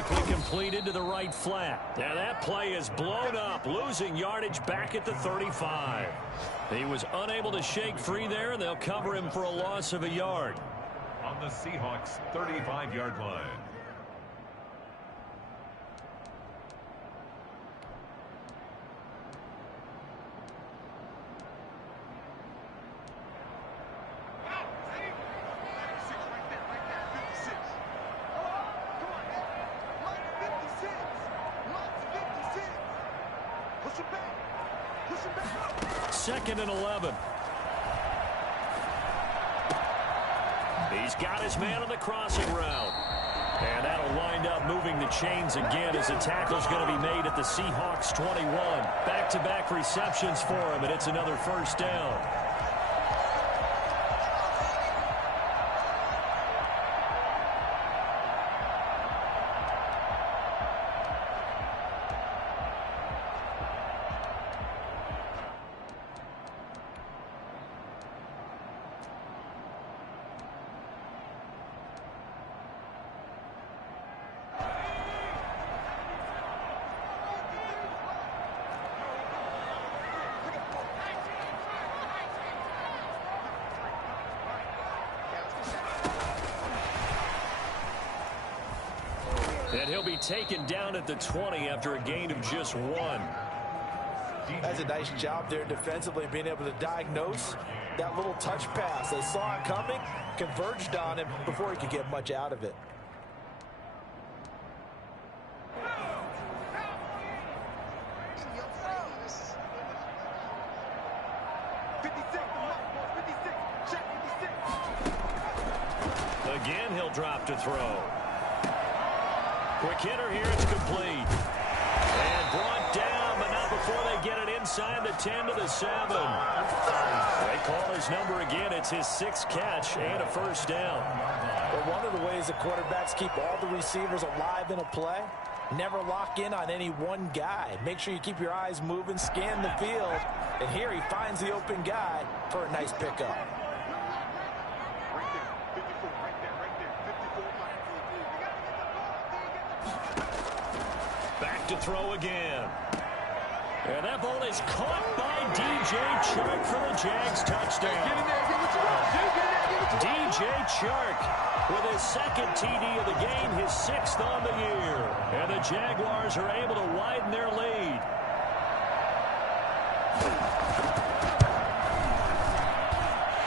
quickly completed to the right flat. Now that play is blown up, losing yardage back at the 35. He was unable to shake free there, and they'll cover him for a loss of a yard. On the Seahawks' 35-yard line. Second and 11. He's got his man on the crossing route. And that'll wind up moving the chains again as the tackle's going to be made at the Seahawks 21. Back-to-back receptions for him, and it's another first down. And he'll be taken down at the 20 after a gain of just 1. That's a nice job there defensively, being able to diagnose that little touch pass. They saw it coming, converged on him before he could get much out of it. Again, he'll drop to throw. Quick hitter here, it's complete. And brought down, but not before they get it inside the 10 to the 7. They call his number again. It's his 6th catch and a first down. Well, one of the ways that quarterbacks keep all the receivers alive in a play, never lock in on any one guy. Make sure you keep your eyes moving, scan the field. And here he finds the open guy for a nice pickup. Back to throw again. And that ball is caught by DJ Chark for the Jags touchdown. DJ Chark with his 2nd TD of the game, his 6th on the year. And the Jaguars are able to widen their lead.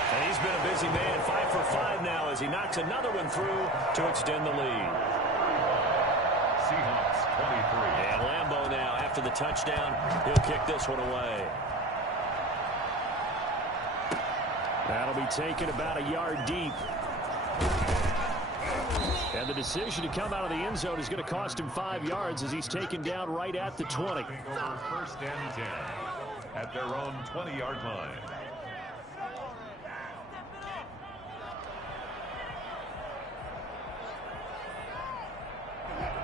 And he's been a busy man, 5 for 5 now as he knocks another one through to extend the lead. Seahawks 23. And Lambeau now, after the touchdown, he'll kick this one away. That'll be taken about a yard deep. And the decision to come out of the end zone is going to cost him 5 yards as he's taken down right at the 20. Over 1st and 10 at their own 20-yard line.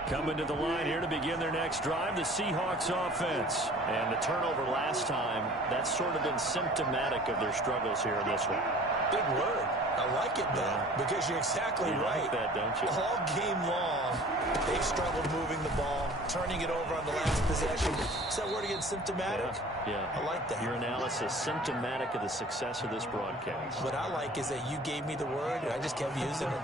Coming to the line here to begin their next drive, the Seahawks offense. And the turnover last time, that's sort of been symptomatic of their struggles here in this one. Big word. I like it, though, because you're exactly right. Like that, don't you? All game long, they've struggled moving the ball, turning it over on the last possession. Is that word again, symptomatic? Yeah. I like that. Your analysis, symptomatic of the success of this broadcast. What I like is that you gave me the word, and I just kept using it.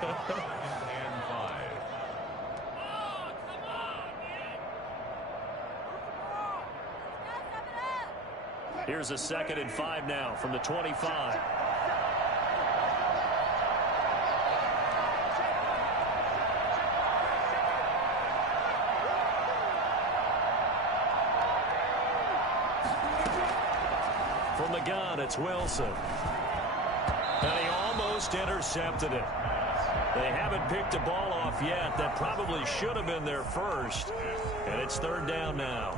Here's a 2nd and 5 now from the 25. From the gun, it's Wilson. And he almost intercepted it. They haven't picked a ball off yet. That probably should have been their first. And it's 3rd down now.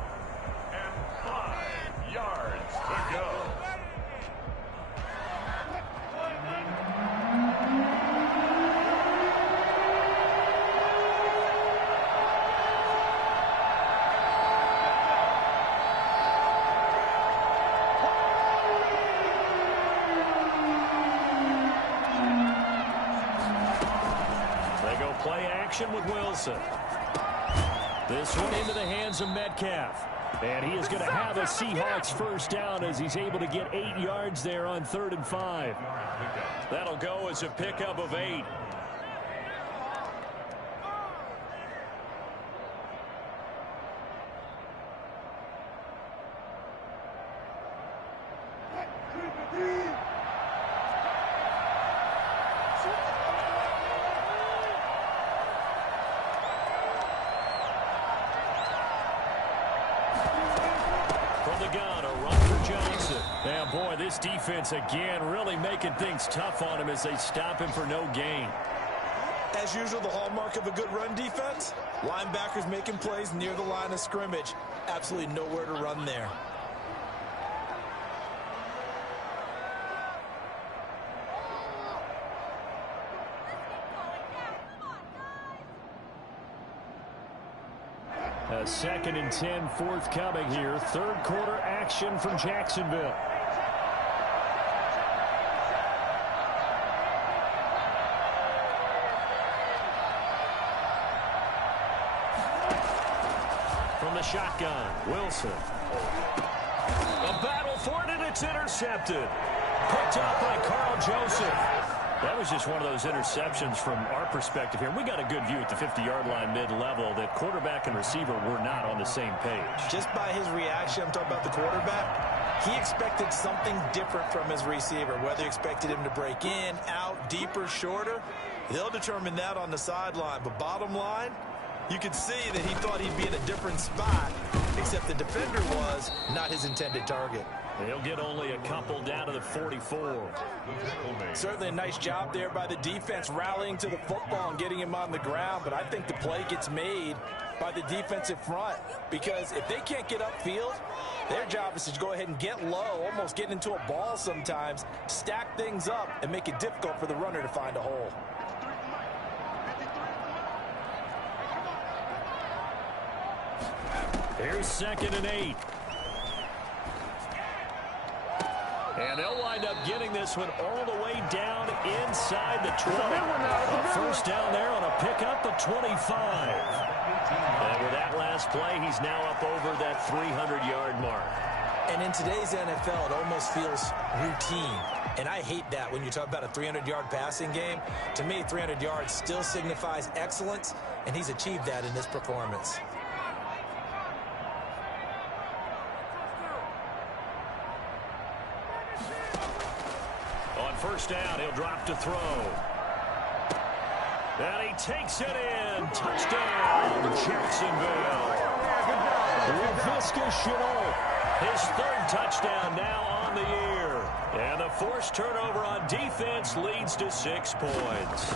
And 5 yards to go. They go play action with Wilson. This one into the hands of Metcalf. And he is going to have a Seahawks first down as he's able to get 8 yards there on 3rd and 5. That'll go as a pickup of 8. This defense again really making things tough on him as they stop him for no gain. As usual, the hallmark of a good run defense, linebackers making plays near the line of scrimmage. Absolutely nowhere to run there. A 2nd and 10 forthcoming here. 3rd quarter action from Jacksonville. From the shotgun, Wilson. A battle for it, and it's intercepted. Picked up by Carl Joseph. That was just one of those interceptions from our perspective here. We got a good view at the 50-yard line mid-level that quarterback and receiver were not on the same page. Just by his reaction, I'm talking about the quarterback, he expected something different from his receiver. Whether he expected him to break in, out, deeper, shorter, they'll determine that on the sideline. But bottom line, you could see that he thought he'd be in a different spot, except the defender was not his intended target. He'll get only a couple down to the 44. Certainly a nice job there by the defense rallying to the football and getting him on the ground, but I think the play gets made by the defensive front because if they can't get upfield, their job is to go ahead and get low, almost get into a ball sometimes, stack things up, and make it difficult for the runner to find a hole. Here's 2nd and 8. And they'll wind up getting this one all the way down inside the 20. A first down there on a pickup of 25. And with that last play, he's now up over that 300-yard mark. And in today's NFL, it almost feels routine. And I hate that when you talk about a 300-yard passing game. To me, 300 yards still signifies excellence, and he's achieved that in this performance. First down, he'll drop to throw. And he takes it in. Touchdown, Jacksonville. Laviska Shenault, his 3rd touchdown now on the year. And the forced turnover on defense leads to 6 points.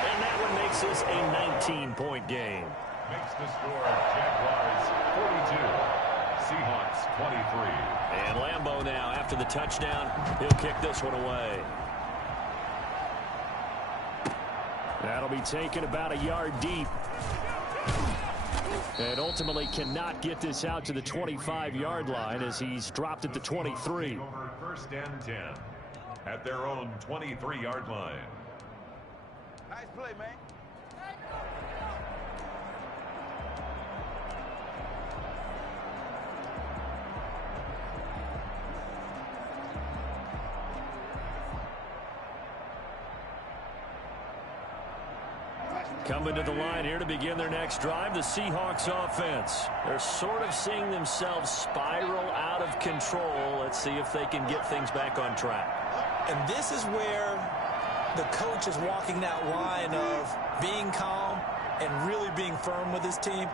And that one makes this a 19-point game. Makes the score Jaguars 42, Seahawks 23. And Lambeau now, after the touchdown, he'll kick this one away. That'll be taken about a yard deep. And ultimately cannot get this out to the 25-yard line as he's dropped at the 23. Over 1st and 10 at their own 23-yard line. Nice play, man. Coming to the line here to begin their next drive, the Seahawks offense. They're sort of seeing themselves spiral out of control. Let's see if they can get things back on track. And this is where the coach is walking that line of being calm and really being firm with his team.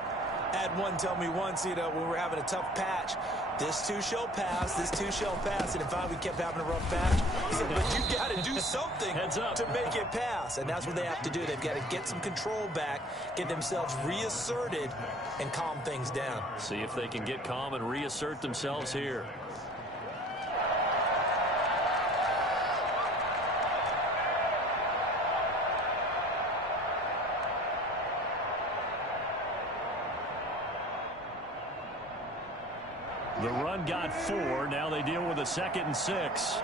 I had one tell me once, when we were having a tough patch, this too shall pass, this too shall pass, and finally we kept having a rough patch. He said, but you got to do something to make it pass, and that's what they have to do. They've got to get some control back, get themselves reasserted, and calm things down. See if they can get calm and reassert themselves here. The run got 4. Now they deal with a 2nd and 6.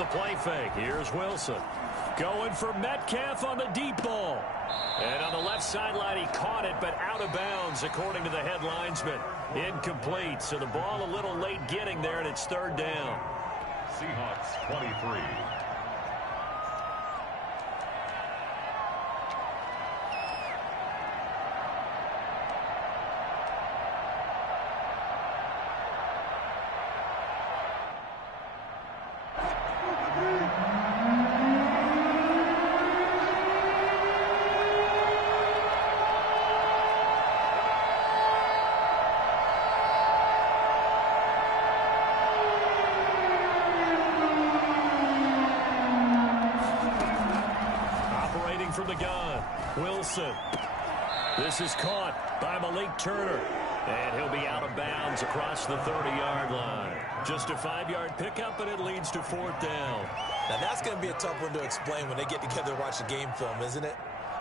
the play fake. Here's Wilson. Going for Metcalf on the deep ball. And on the left sideline, he caught it, but out of bounds, according to the head linesman. Incomplete. So the ball a little late getting there, and it's third down. Seahawks 23. From the gun, Wilson. This is caught by Malik Turner, and he'll be out of bounds across the 30-yard line. Just a 5-yard pickup, and it leads to fourth down. Now, that's going to be a tough one to explain when they get together and watch the game film, isn't it?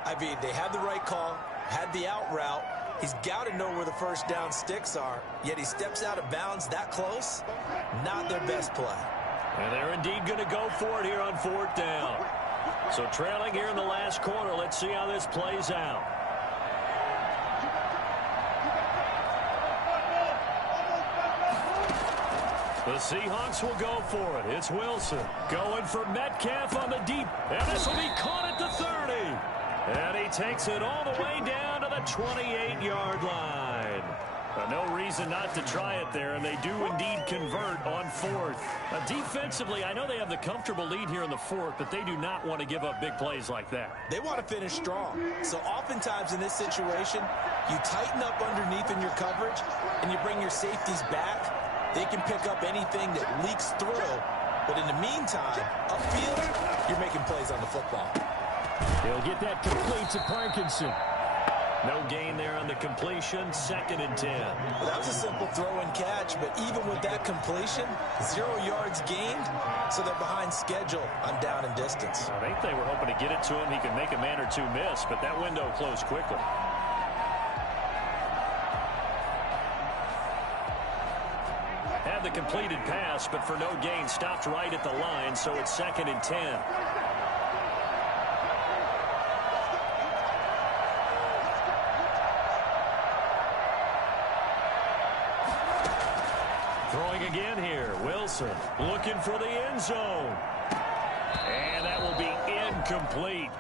I mean, they had the right call, had the out route. He's got to know where the first down sticks are, yet he steps out of bounds that close. Not their best play. And they're indeed going to go for it here on fourth down. So trailing here in the last quarter, let's see how this plays out. The Seahawks will go for it. It's Wilson going for Metcalf on the deep. And this will be caught at the 30. And he takes it all the way down to the 28-yard line. No reason not to try it there, and they do indeed convert on fourth. Defensively, I know they have the comfortable lead here in the fourth, but they do not want to give up big plays like that. They want to finish strong. So oftentimes in this situation, you tighten up underneath in your coverage, and you bring your safeties back. They can pick up anything that leaks through. But in the meantime, upfield, you're making plays on the football. He'll get that complete to Parkinson. No gain there on the completion, 2nd and 10. Well, that was a simple throw and catch, but even with that completion, 0 yards gained, so they're behind schedule on down and distance. I think they were hoping to get it to him. He could make a man or two miss, but that window closed quickly. Had the completed pass, but for no gain, stopped right at the line, so it's 2nd and 10. Throwing again here. Wilson looking for the end zone. And that will be incomplete.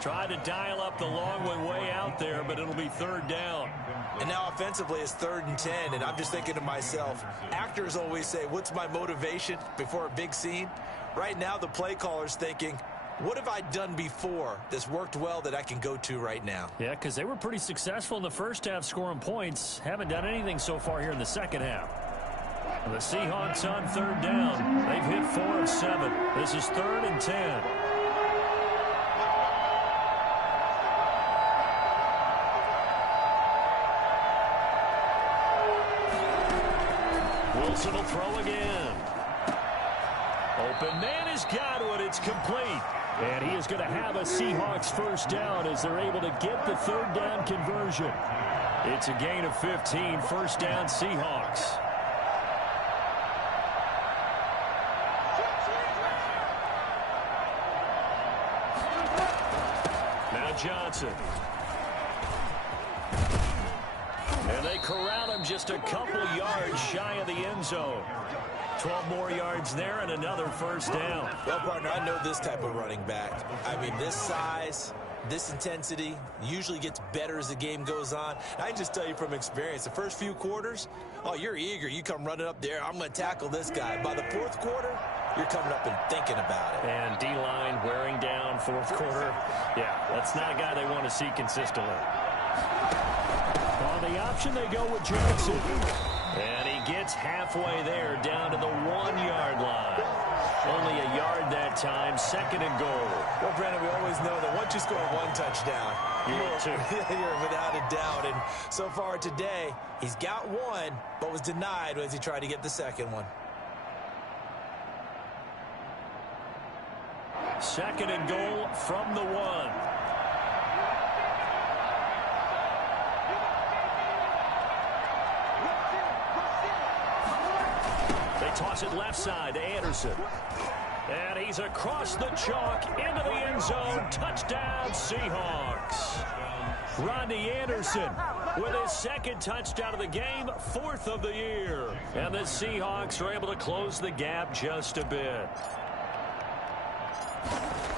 Tried to dial up the long one way out there, but it'll be third down. And now offensively it's 3rd and 10, and I'm just thinking to myself, actors always say, what's my motivation before a big scene? Right now the play caller's thinking, what have I done before that's worked well that I can go to right now? Yeah, because they were pretty successful in the first half scoring points. Haven't done anything so far here in the second half. The Seahawks on third down. They've hit 4 of 7. This is 3rd and 10. Wilson will throw again. Open man has got it. It's complete. And he is going to have a Seahawks first down as they're able to get the third down conversion. It's a gain of 15. First down Seahawks. Johnson. And they corral him just a couple yards shy of the end zone. 12 more yards there and another first down. Well, partner, I know this type of running back. I mean, this size, this intensity usually gets better as the game goes on. I can just tell you from experience, the first few quarters, oh, you're eager. You come running up there. I'm going to tackle this guy. By the fourth quarter, you're coming up and thinking about it. And D-line wearing down fourth quarter. Yeah, that's not a guy they want to see consistently. On the option, they go with Johnson. And he gets halfway there, down to the 1-yard line. Only a yard that time, 2nd and goal. Well, Brandon, we always know that once you score one touchdown, you're without a doubt. And so far today, he's got one, but was denied as he tried to get the second one. 2nd and goal from the 1. They toss it left side to Anderson. And he's across the chalk into the end zone. Touchdown, Seahawks. Rodney Anderson with his second touchdown of the game, 4th of the year. And the Seahawks are able to close the gap just a bit.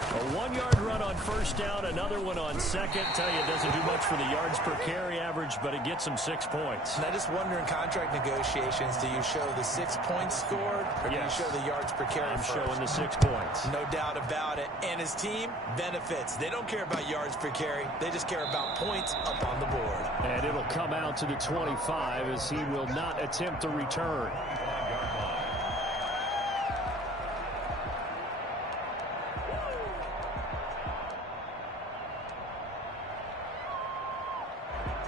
A 1-yard run on first down, another one on second. Tell you, it doesn't do much for the yards per carry average, but it gets him 6 points. And I just wonder in contract negotiations, do you show the 6 points scored, or do you show the yards per carry I'm first? showing the 6 points. No doubt about it. And his team benefits. They don't care about yards per carry. They just care about points up on the board. And it'll come out to the 25 as he will not attempt to return.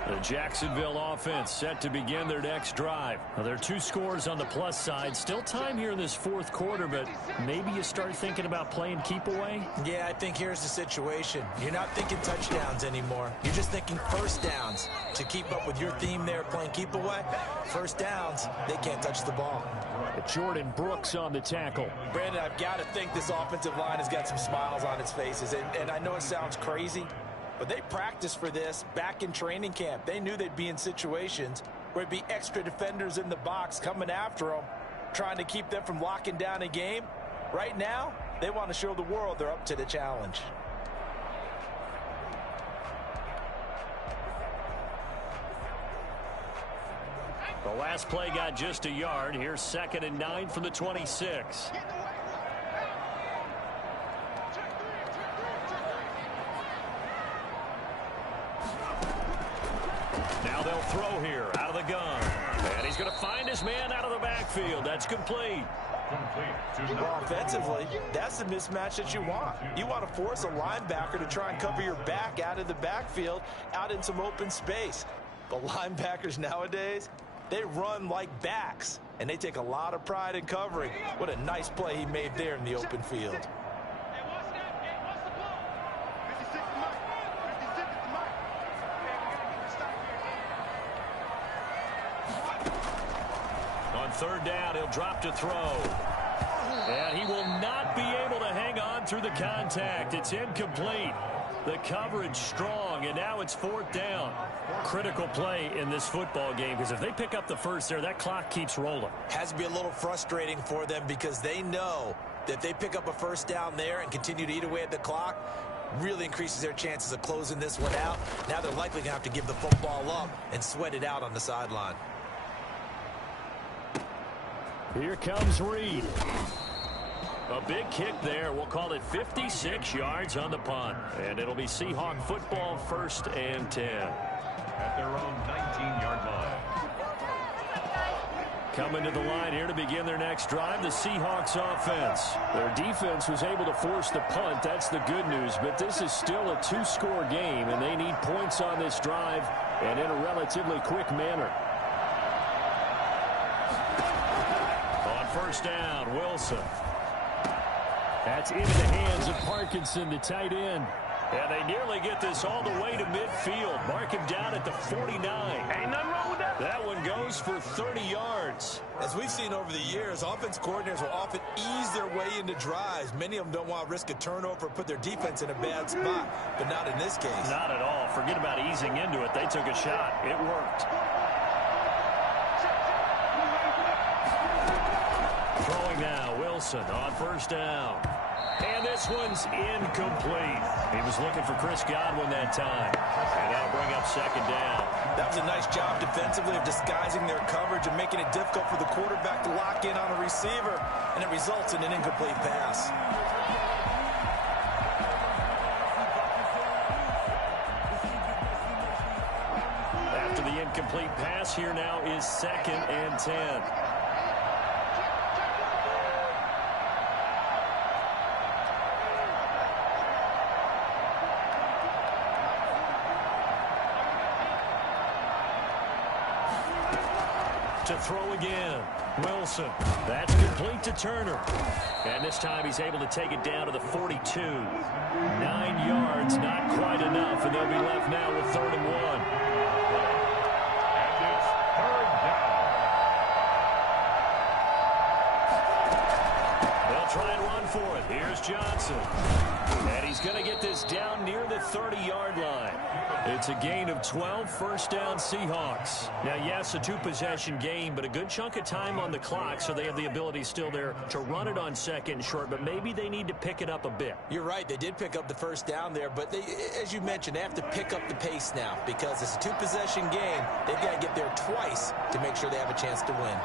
The Jacksonville offense set to begin their next drive. Now, there are 2 scores on the plus side. Still time here in this 4th quarter, but maybe you start thinking about playing keep away? Yeah, I think here's the situation. You're not thinking touchdowns anymore. You're just thinking first downs. To keep up with your theme there, playing keep away, first downs, they can't touch the ball. Jordan Brooks on the tackle. Brandon, I've got to think this offensive line has got some smiles on its faces. And I know it sounds crazy, but they practiced for this back in training camp. They knew they'd be in situations where it'd be extra defenders in the box coming after them, trying to keep them from locking down a game. Right now, they want to show the world they're up to the challenge. The last play got just a yard. Here's 2nd and 9 from the 26. Now they'll throw here out of the gun. And he's going to find his man out of the backfield. That's complete. Well, offensively, that's the mismatch that you want. You want to force a linebacker to try and cover your back out of the backfield, out in some open space. The linebackers nowadays, they run like backs, and they take a lot of pride in covering. What a nice play he made there in the open field. On 3rd down, he'll drop to throw. And he will not be able to hang on through the contact. It's incomplete. The coverage strong, and now it's 4th down. Critical play in this football game, because if they pick up the first there, that clock keeps rolling. Has to be a little frustrating for them because they know that if they pick up a first down there and continue to eat away at the clock, really increases their chances of closing this one out. Now they're likely going to have to give the football up and sweat it out on the sideline. Here comes Reed. A big kick there. We'll call it 56 yards on the punt. And it'll be Seahawk football, 1st and 10. At their own 19-yard line. Coming to the line here to begin their next drive, the Seahawks offense. Their defense was able to force the punt. That's the good news. But this is still a 2-score game, and they need points on this drive and in a relatively quick manner. On 1st down, Wilson. That's into the hands of Parkinson, the tight end. And they nearly get this all the way to midfield. Mark him down at the 49. Ain't nothing wrong with that. That one goes for 30 yards. As we've seen over the years, offense coordinators will often ease their way into drives. Many of them don't want to risk a turnover or put their defense in a bad spot, but not in this case. Not at all. Forget about easing into it. They took a shot. It worked. Throwing now, Wilson on 1st down. And this one's incomplete. He was looking for Chris Godwin that time. And that'll bring up 2nd down. That was a nice job defensively of disguising their coverage and making it difficult for the quarterback to lock in on a receiver. And it results in an incomplete pass. After the incomplete pass, here now is 2nd and 10. To throw again. Wilson. That's complete to Turner. And this time he's able to take it down to the 42. 9 yards, not quite enough, and they'll be left now with 3rd and 1. And it's 3rd down. They'll They'll try and run for it. Here's Johnson. And he's going to get this down near the 30-yard line. It's a gain of 12, first down Seahawks. Now, yes, a two-possession game, but a good chunk of time on the clock, so they have the ability still there to run it on second and short, but maybe they need to pick it up a bit. You're right. They did pick up the first down there, but they, as you mentioned, they have to pick up the pace now because it's a two-possession game. They've got to get there twice to make sure they have a chance to win.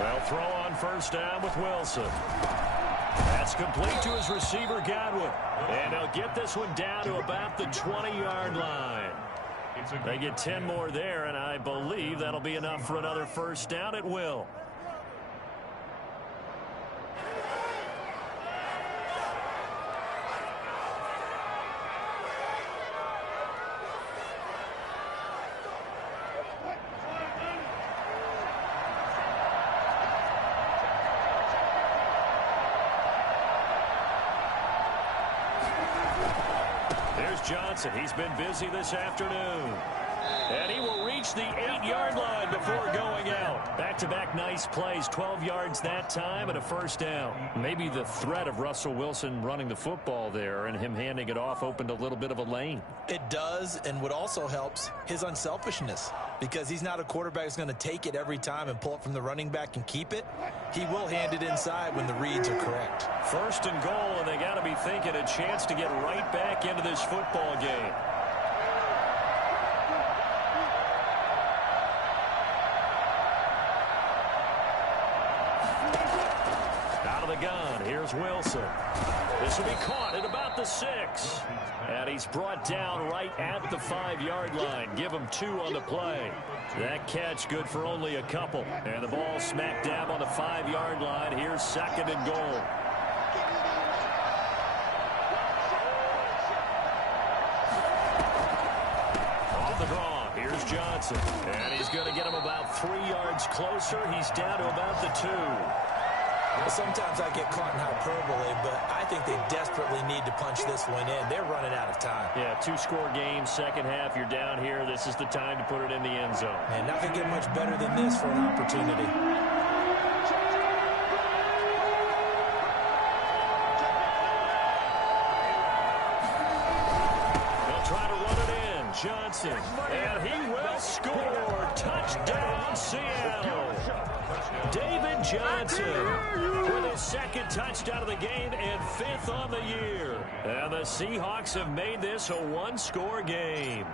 They'll throw on first down with Wilson. That's complete to his receiver, Godwin. And they'll get this one down to about the 20-yard line. They get 10 more there, and I believe that'll be enough for another first down at will. Johnson, he's been busy this afternoon. And he will reach the 8-yard line before going out. Back-to-back nice plays, 12 yards that time and a first down. Maybe the threat of Russell Wilson running the football there and him handing it off opened a little bit of a lane. It does, and what also helps, his unselfishness. Because he's not a quarterback who's going to take it every time and pull it from the running back and keep it. He will hand it inside when the reads are correct. First and goal, and they got to be thinking a chance to get right back into this football game. Out of the gun, here's Wilson. This will be caught at about the 6. And he's brought down right at the 5-yard line. Give him 2 on the play. That catch good for only a couple. And the ball smack dab on the 5-yard line. Here's second and goal. Off the draw, here's Johnson. And he's going to get him about 3 yards closer. He's down to about the 2. Sometimes I get caught in hyperbole, but I think they desperately need to punch this one in. They're running out of time. Yeah, 2-score game, second half, you're down here. This is the time to put it in the end zone. And not going to get much better than this for an opportunity. They'll try to run it in. Johnson, and he will score. Touchdown, Seattle. David Johnson with his second touchdown of the game and 5th on the year. And the Seahawks have made this a 1-score game.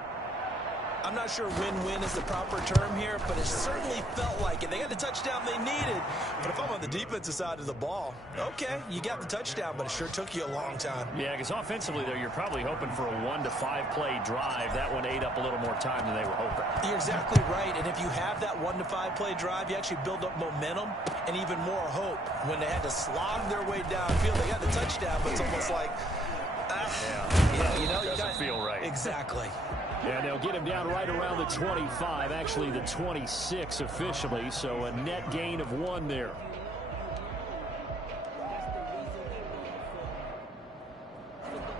I'm not sure win-win is the proper term here, but it certainly felt like it. They got the touchdown they needed. But if I'm on the defensive side of the ball, okay, you got the touchdown, but it sure took you a long time. Yeah, because offensively there, you're probably hoping for a 1 to 5 play drive. That one ate up a little more time than they were hoping. You're exactly right. And if you have that 1 to 5 play drive, you actually build up momentum and even more hope. When they had to slog their way downfield, they got the touchdown, but it's almost like, doesn't feel right. Exactly. And they'll get him down right around the 25, actually the 26 officially, so a net gain of 1 there.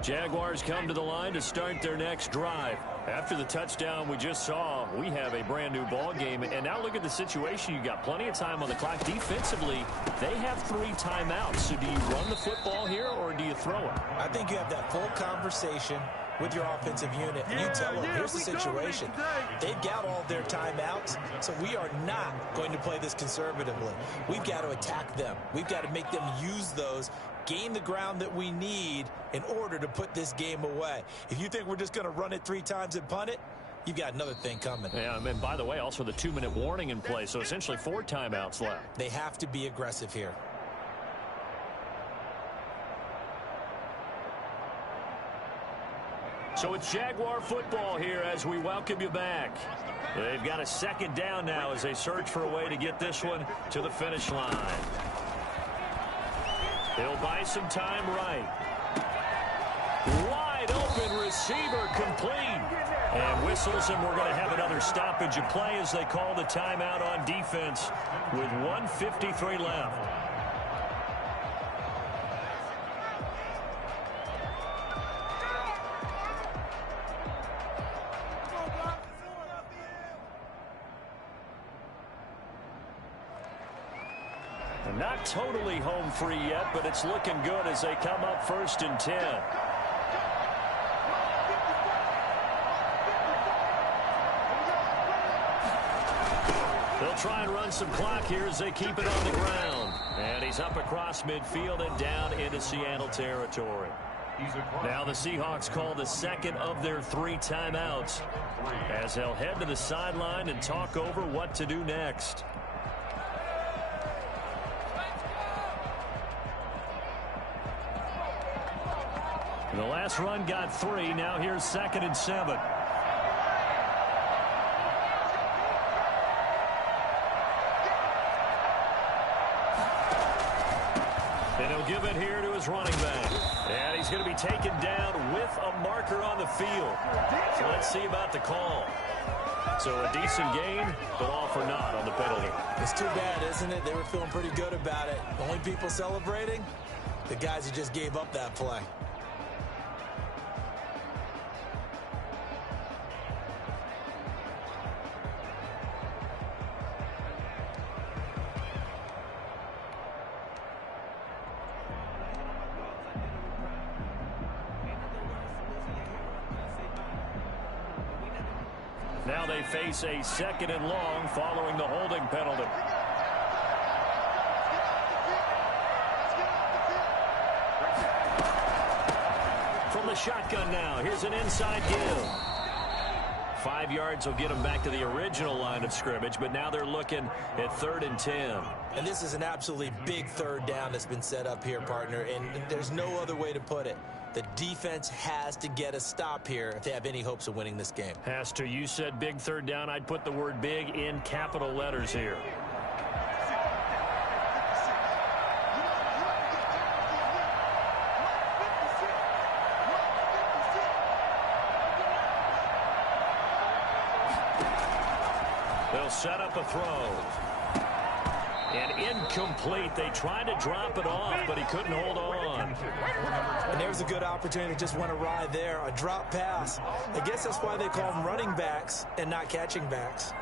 Jaguars come to the line to start their next drive. After the touchdown we just saw, we have a brand new ball game. And now look at the situation. You got plenty of time on the clock. Defensively, they have 3 timeouts. So do you run the football here or do you throw it? I think you have that full conversation with your offensive unit, and you tell them, here's the situation. They've got all their timeouts, so we are not going to play this conservatively. We've got to attack them. We've got to make them use those, gain the ground that we need in order to put this game away. If you think we're just going to run it 3 times and punt it, you've got another thing coming. Yeah, and by the way, also the 2-minute warning in play, so essentially 4 timeouts left. They have to be aggressive here. So it's Jaguar football here as we welcome you back. They've got a second down now as they search for a way to get this one to the finish line. He'll buy some time right. Wide open receiver complete. And whistles, and we're going to have another stoppage of play as they call the timeout on defense with 1:53 left. Not totally home free yet, but it's looking good as they come up 1st and 10. They'll try and run some clock here as they keep it on the ground. And he's up across midfield and down into Seattle territory. Now the Seahawks call the second of their 3 timeouts as they'll head to the sideline and talk over what to do next. The last run got 3. Now here's 2nd and 7. And he'll give it here to his running back. And he's going to be taken down with a marker on the field. So let's see about the call. So a decent gain, but all for naught on the penalty. It's too bad, isn't it? They were feeling pretty good about it. The only people celebrating, the guys who just gave up that play. Now they face a 2nd and long following the holding penalty. From the shotgun now, here's an inside give. 5 yards will get them back to the original line of scrimmage, but now they're looking at 3rd and 10. And this is an absolutely big 3rd down that's been set up here, partner, and there's no other way to put it. The defense has to get a stop here if they have any hopes of winning this game. Has to. You said big 3rd down. I'd put the word big in capital letters here. They'll set up a throw. And incomplete. They tried to drop it off, but he couldn't hold on. And there's a good opportunity to just went awry there. A drop pass. I guess that's why they call them running backs and not catching backs.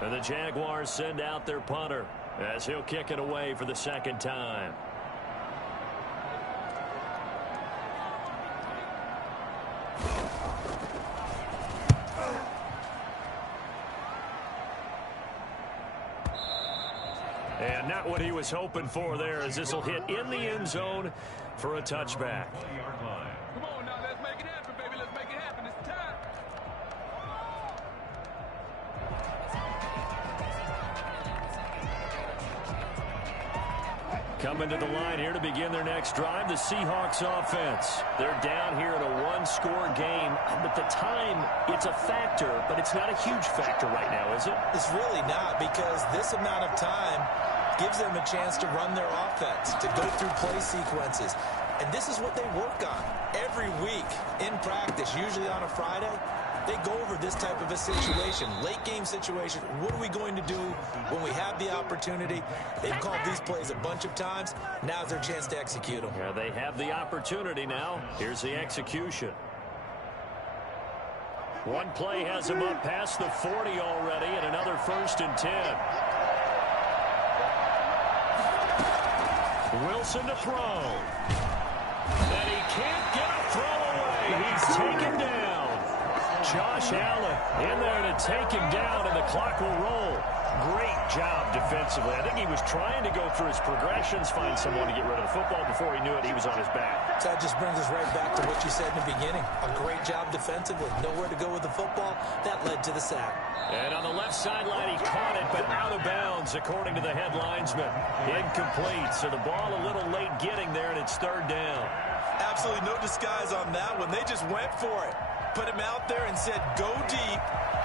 And the Jaguars send out their punter as he'll kick it away for the 2nd time. And not what he was hoping for there, as this will hit in the end zone for a touchback. Come on now, let's make it happen, baby. Let's make it happen. It's time. Coming to the line here to begin their next drive, the Seahawks offense. They're down here in a 1-score game. But the time, it's a factor, but it's not a huge factor right now, is it? It's really not, because this amount of time gives them a chance to run their offense, to go through play sequences. And this is what they work on every week in practice, usually on a Friday. They go over this type of a situation, late game situation. What are we going to do when we have the opportunity? They've called these plays a bunch of times. Now's their chance to execute them. Yeah, they have the opportunity now. Here's the execution. One play has them up past the 40 already, and another 1st and 10. Wilson to throw. And he can't get a throw away. He's taken down. Josh Allen in there to take him down, and the clock will roll. Great job defensively. I think he was trying to go through his progressions, find someone to get rid of the football. Before he knew it, he was on his back. So that just brings us right back to what you said in the beginning. A great job defensively. Nowhere to go with the football. That led to the sack. And on the left sideline, he caught it, but out of bounds, according to the head linesman. Incomplete, so the ball a little late getting there, and it's 3rd down. Absolutely no disguise on that one. They just went for it. Put him out there and said, go deep.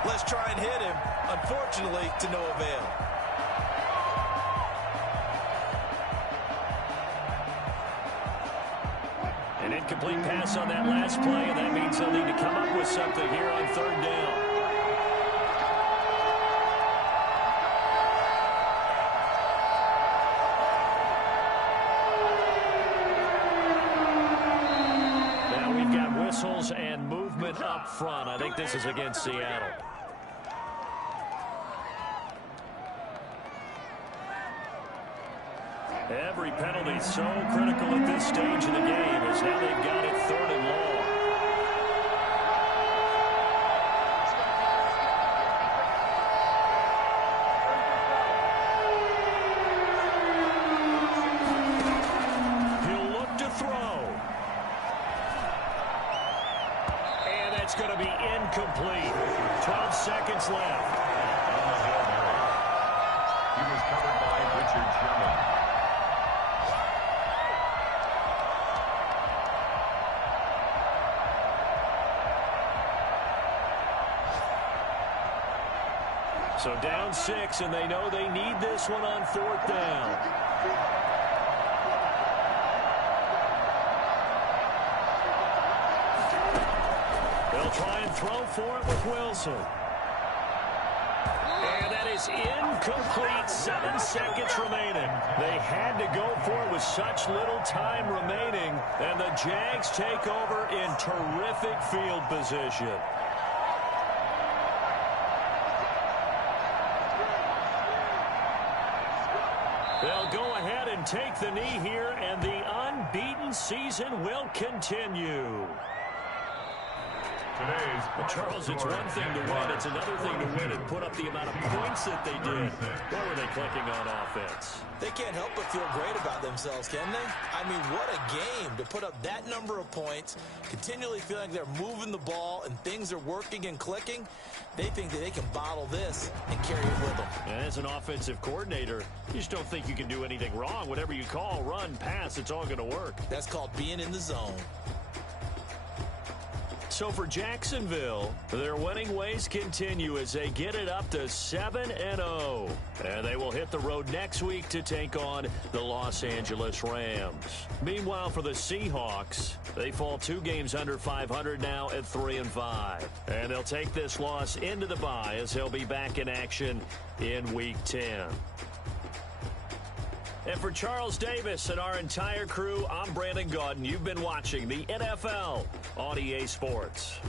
Let's try and hit him. Unfortunately, to no avail. An incomplete pass on that last play, and that means they'll need to come up with something here on 3rd down. And movement up front. I think this is against Seattle. Every penalty so critical at this stage of the game as now they've got it 3rd and long. He'll look to throw. And that's going to be incomplete. 12 seconds left. He was covered by Richard Sherman. So down 6, and they know they need this one on 4th down. They'll try and throw for it with Wilson. And that is incomplete. 7 seconds remaining. They had to go for it with such little time remaining, and the Jags take over in terrific field position. They'll go ahead and take the knee here, and the unbeaten season will continue. Well, Charles, it's one thing to win. It's another thing to win and put up the amount of points that they did. What were they clicking on offense? They can't help but feel great about themselves, can they? I mean, what a game to put up that number of points, continually feeling like they're moving the ball and things are working and clicking. They think that they can bottle this and carry it with them. And as an offensive coordinator, you just don't think you can do anything wrong. Whatever you call, run, pass, it's all going to work. That's called being in the zone. So for Jacksonville, their winning ways continue as they get it up to 7-0. And they will hit the road next week to take on the Los Angeles Rams. Meanwhile, for the Seahawks, they fall 2 games under 500 now at 3-5. And they'll take this loss into the bye as they'll be back in action in Week 10. And for Charles Davis and our entire crew, I'm Brandon Gaudin. You've been watching the NFL on EA Sports.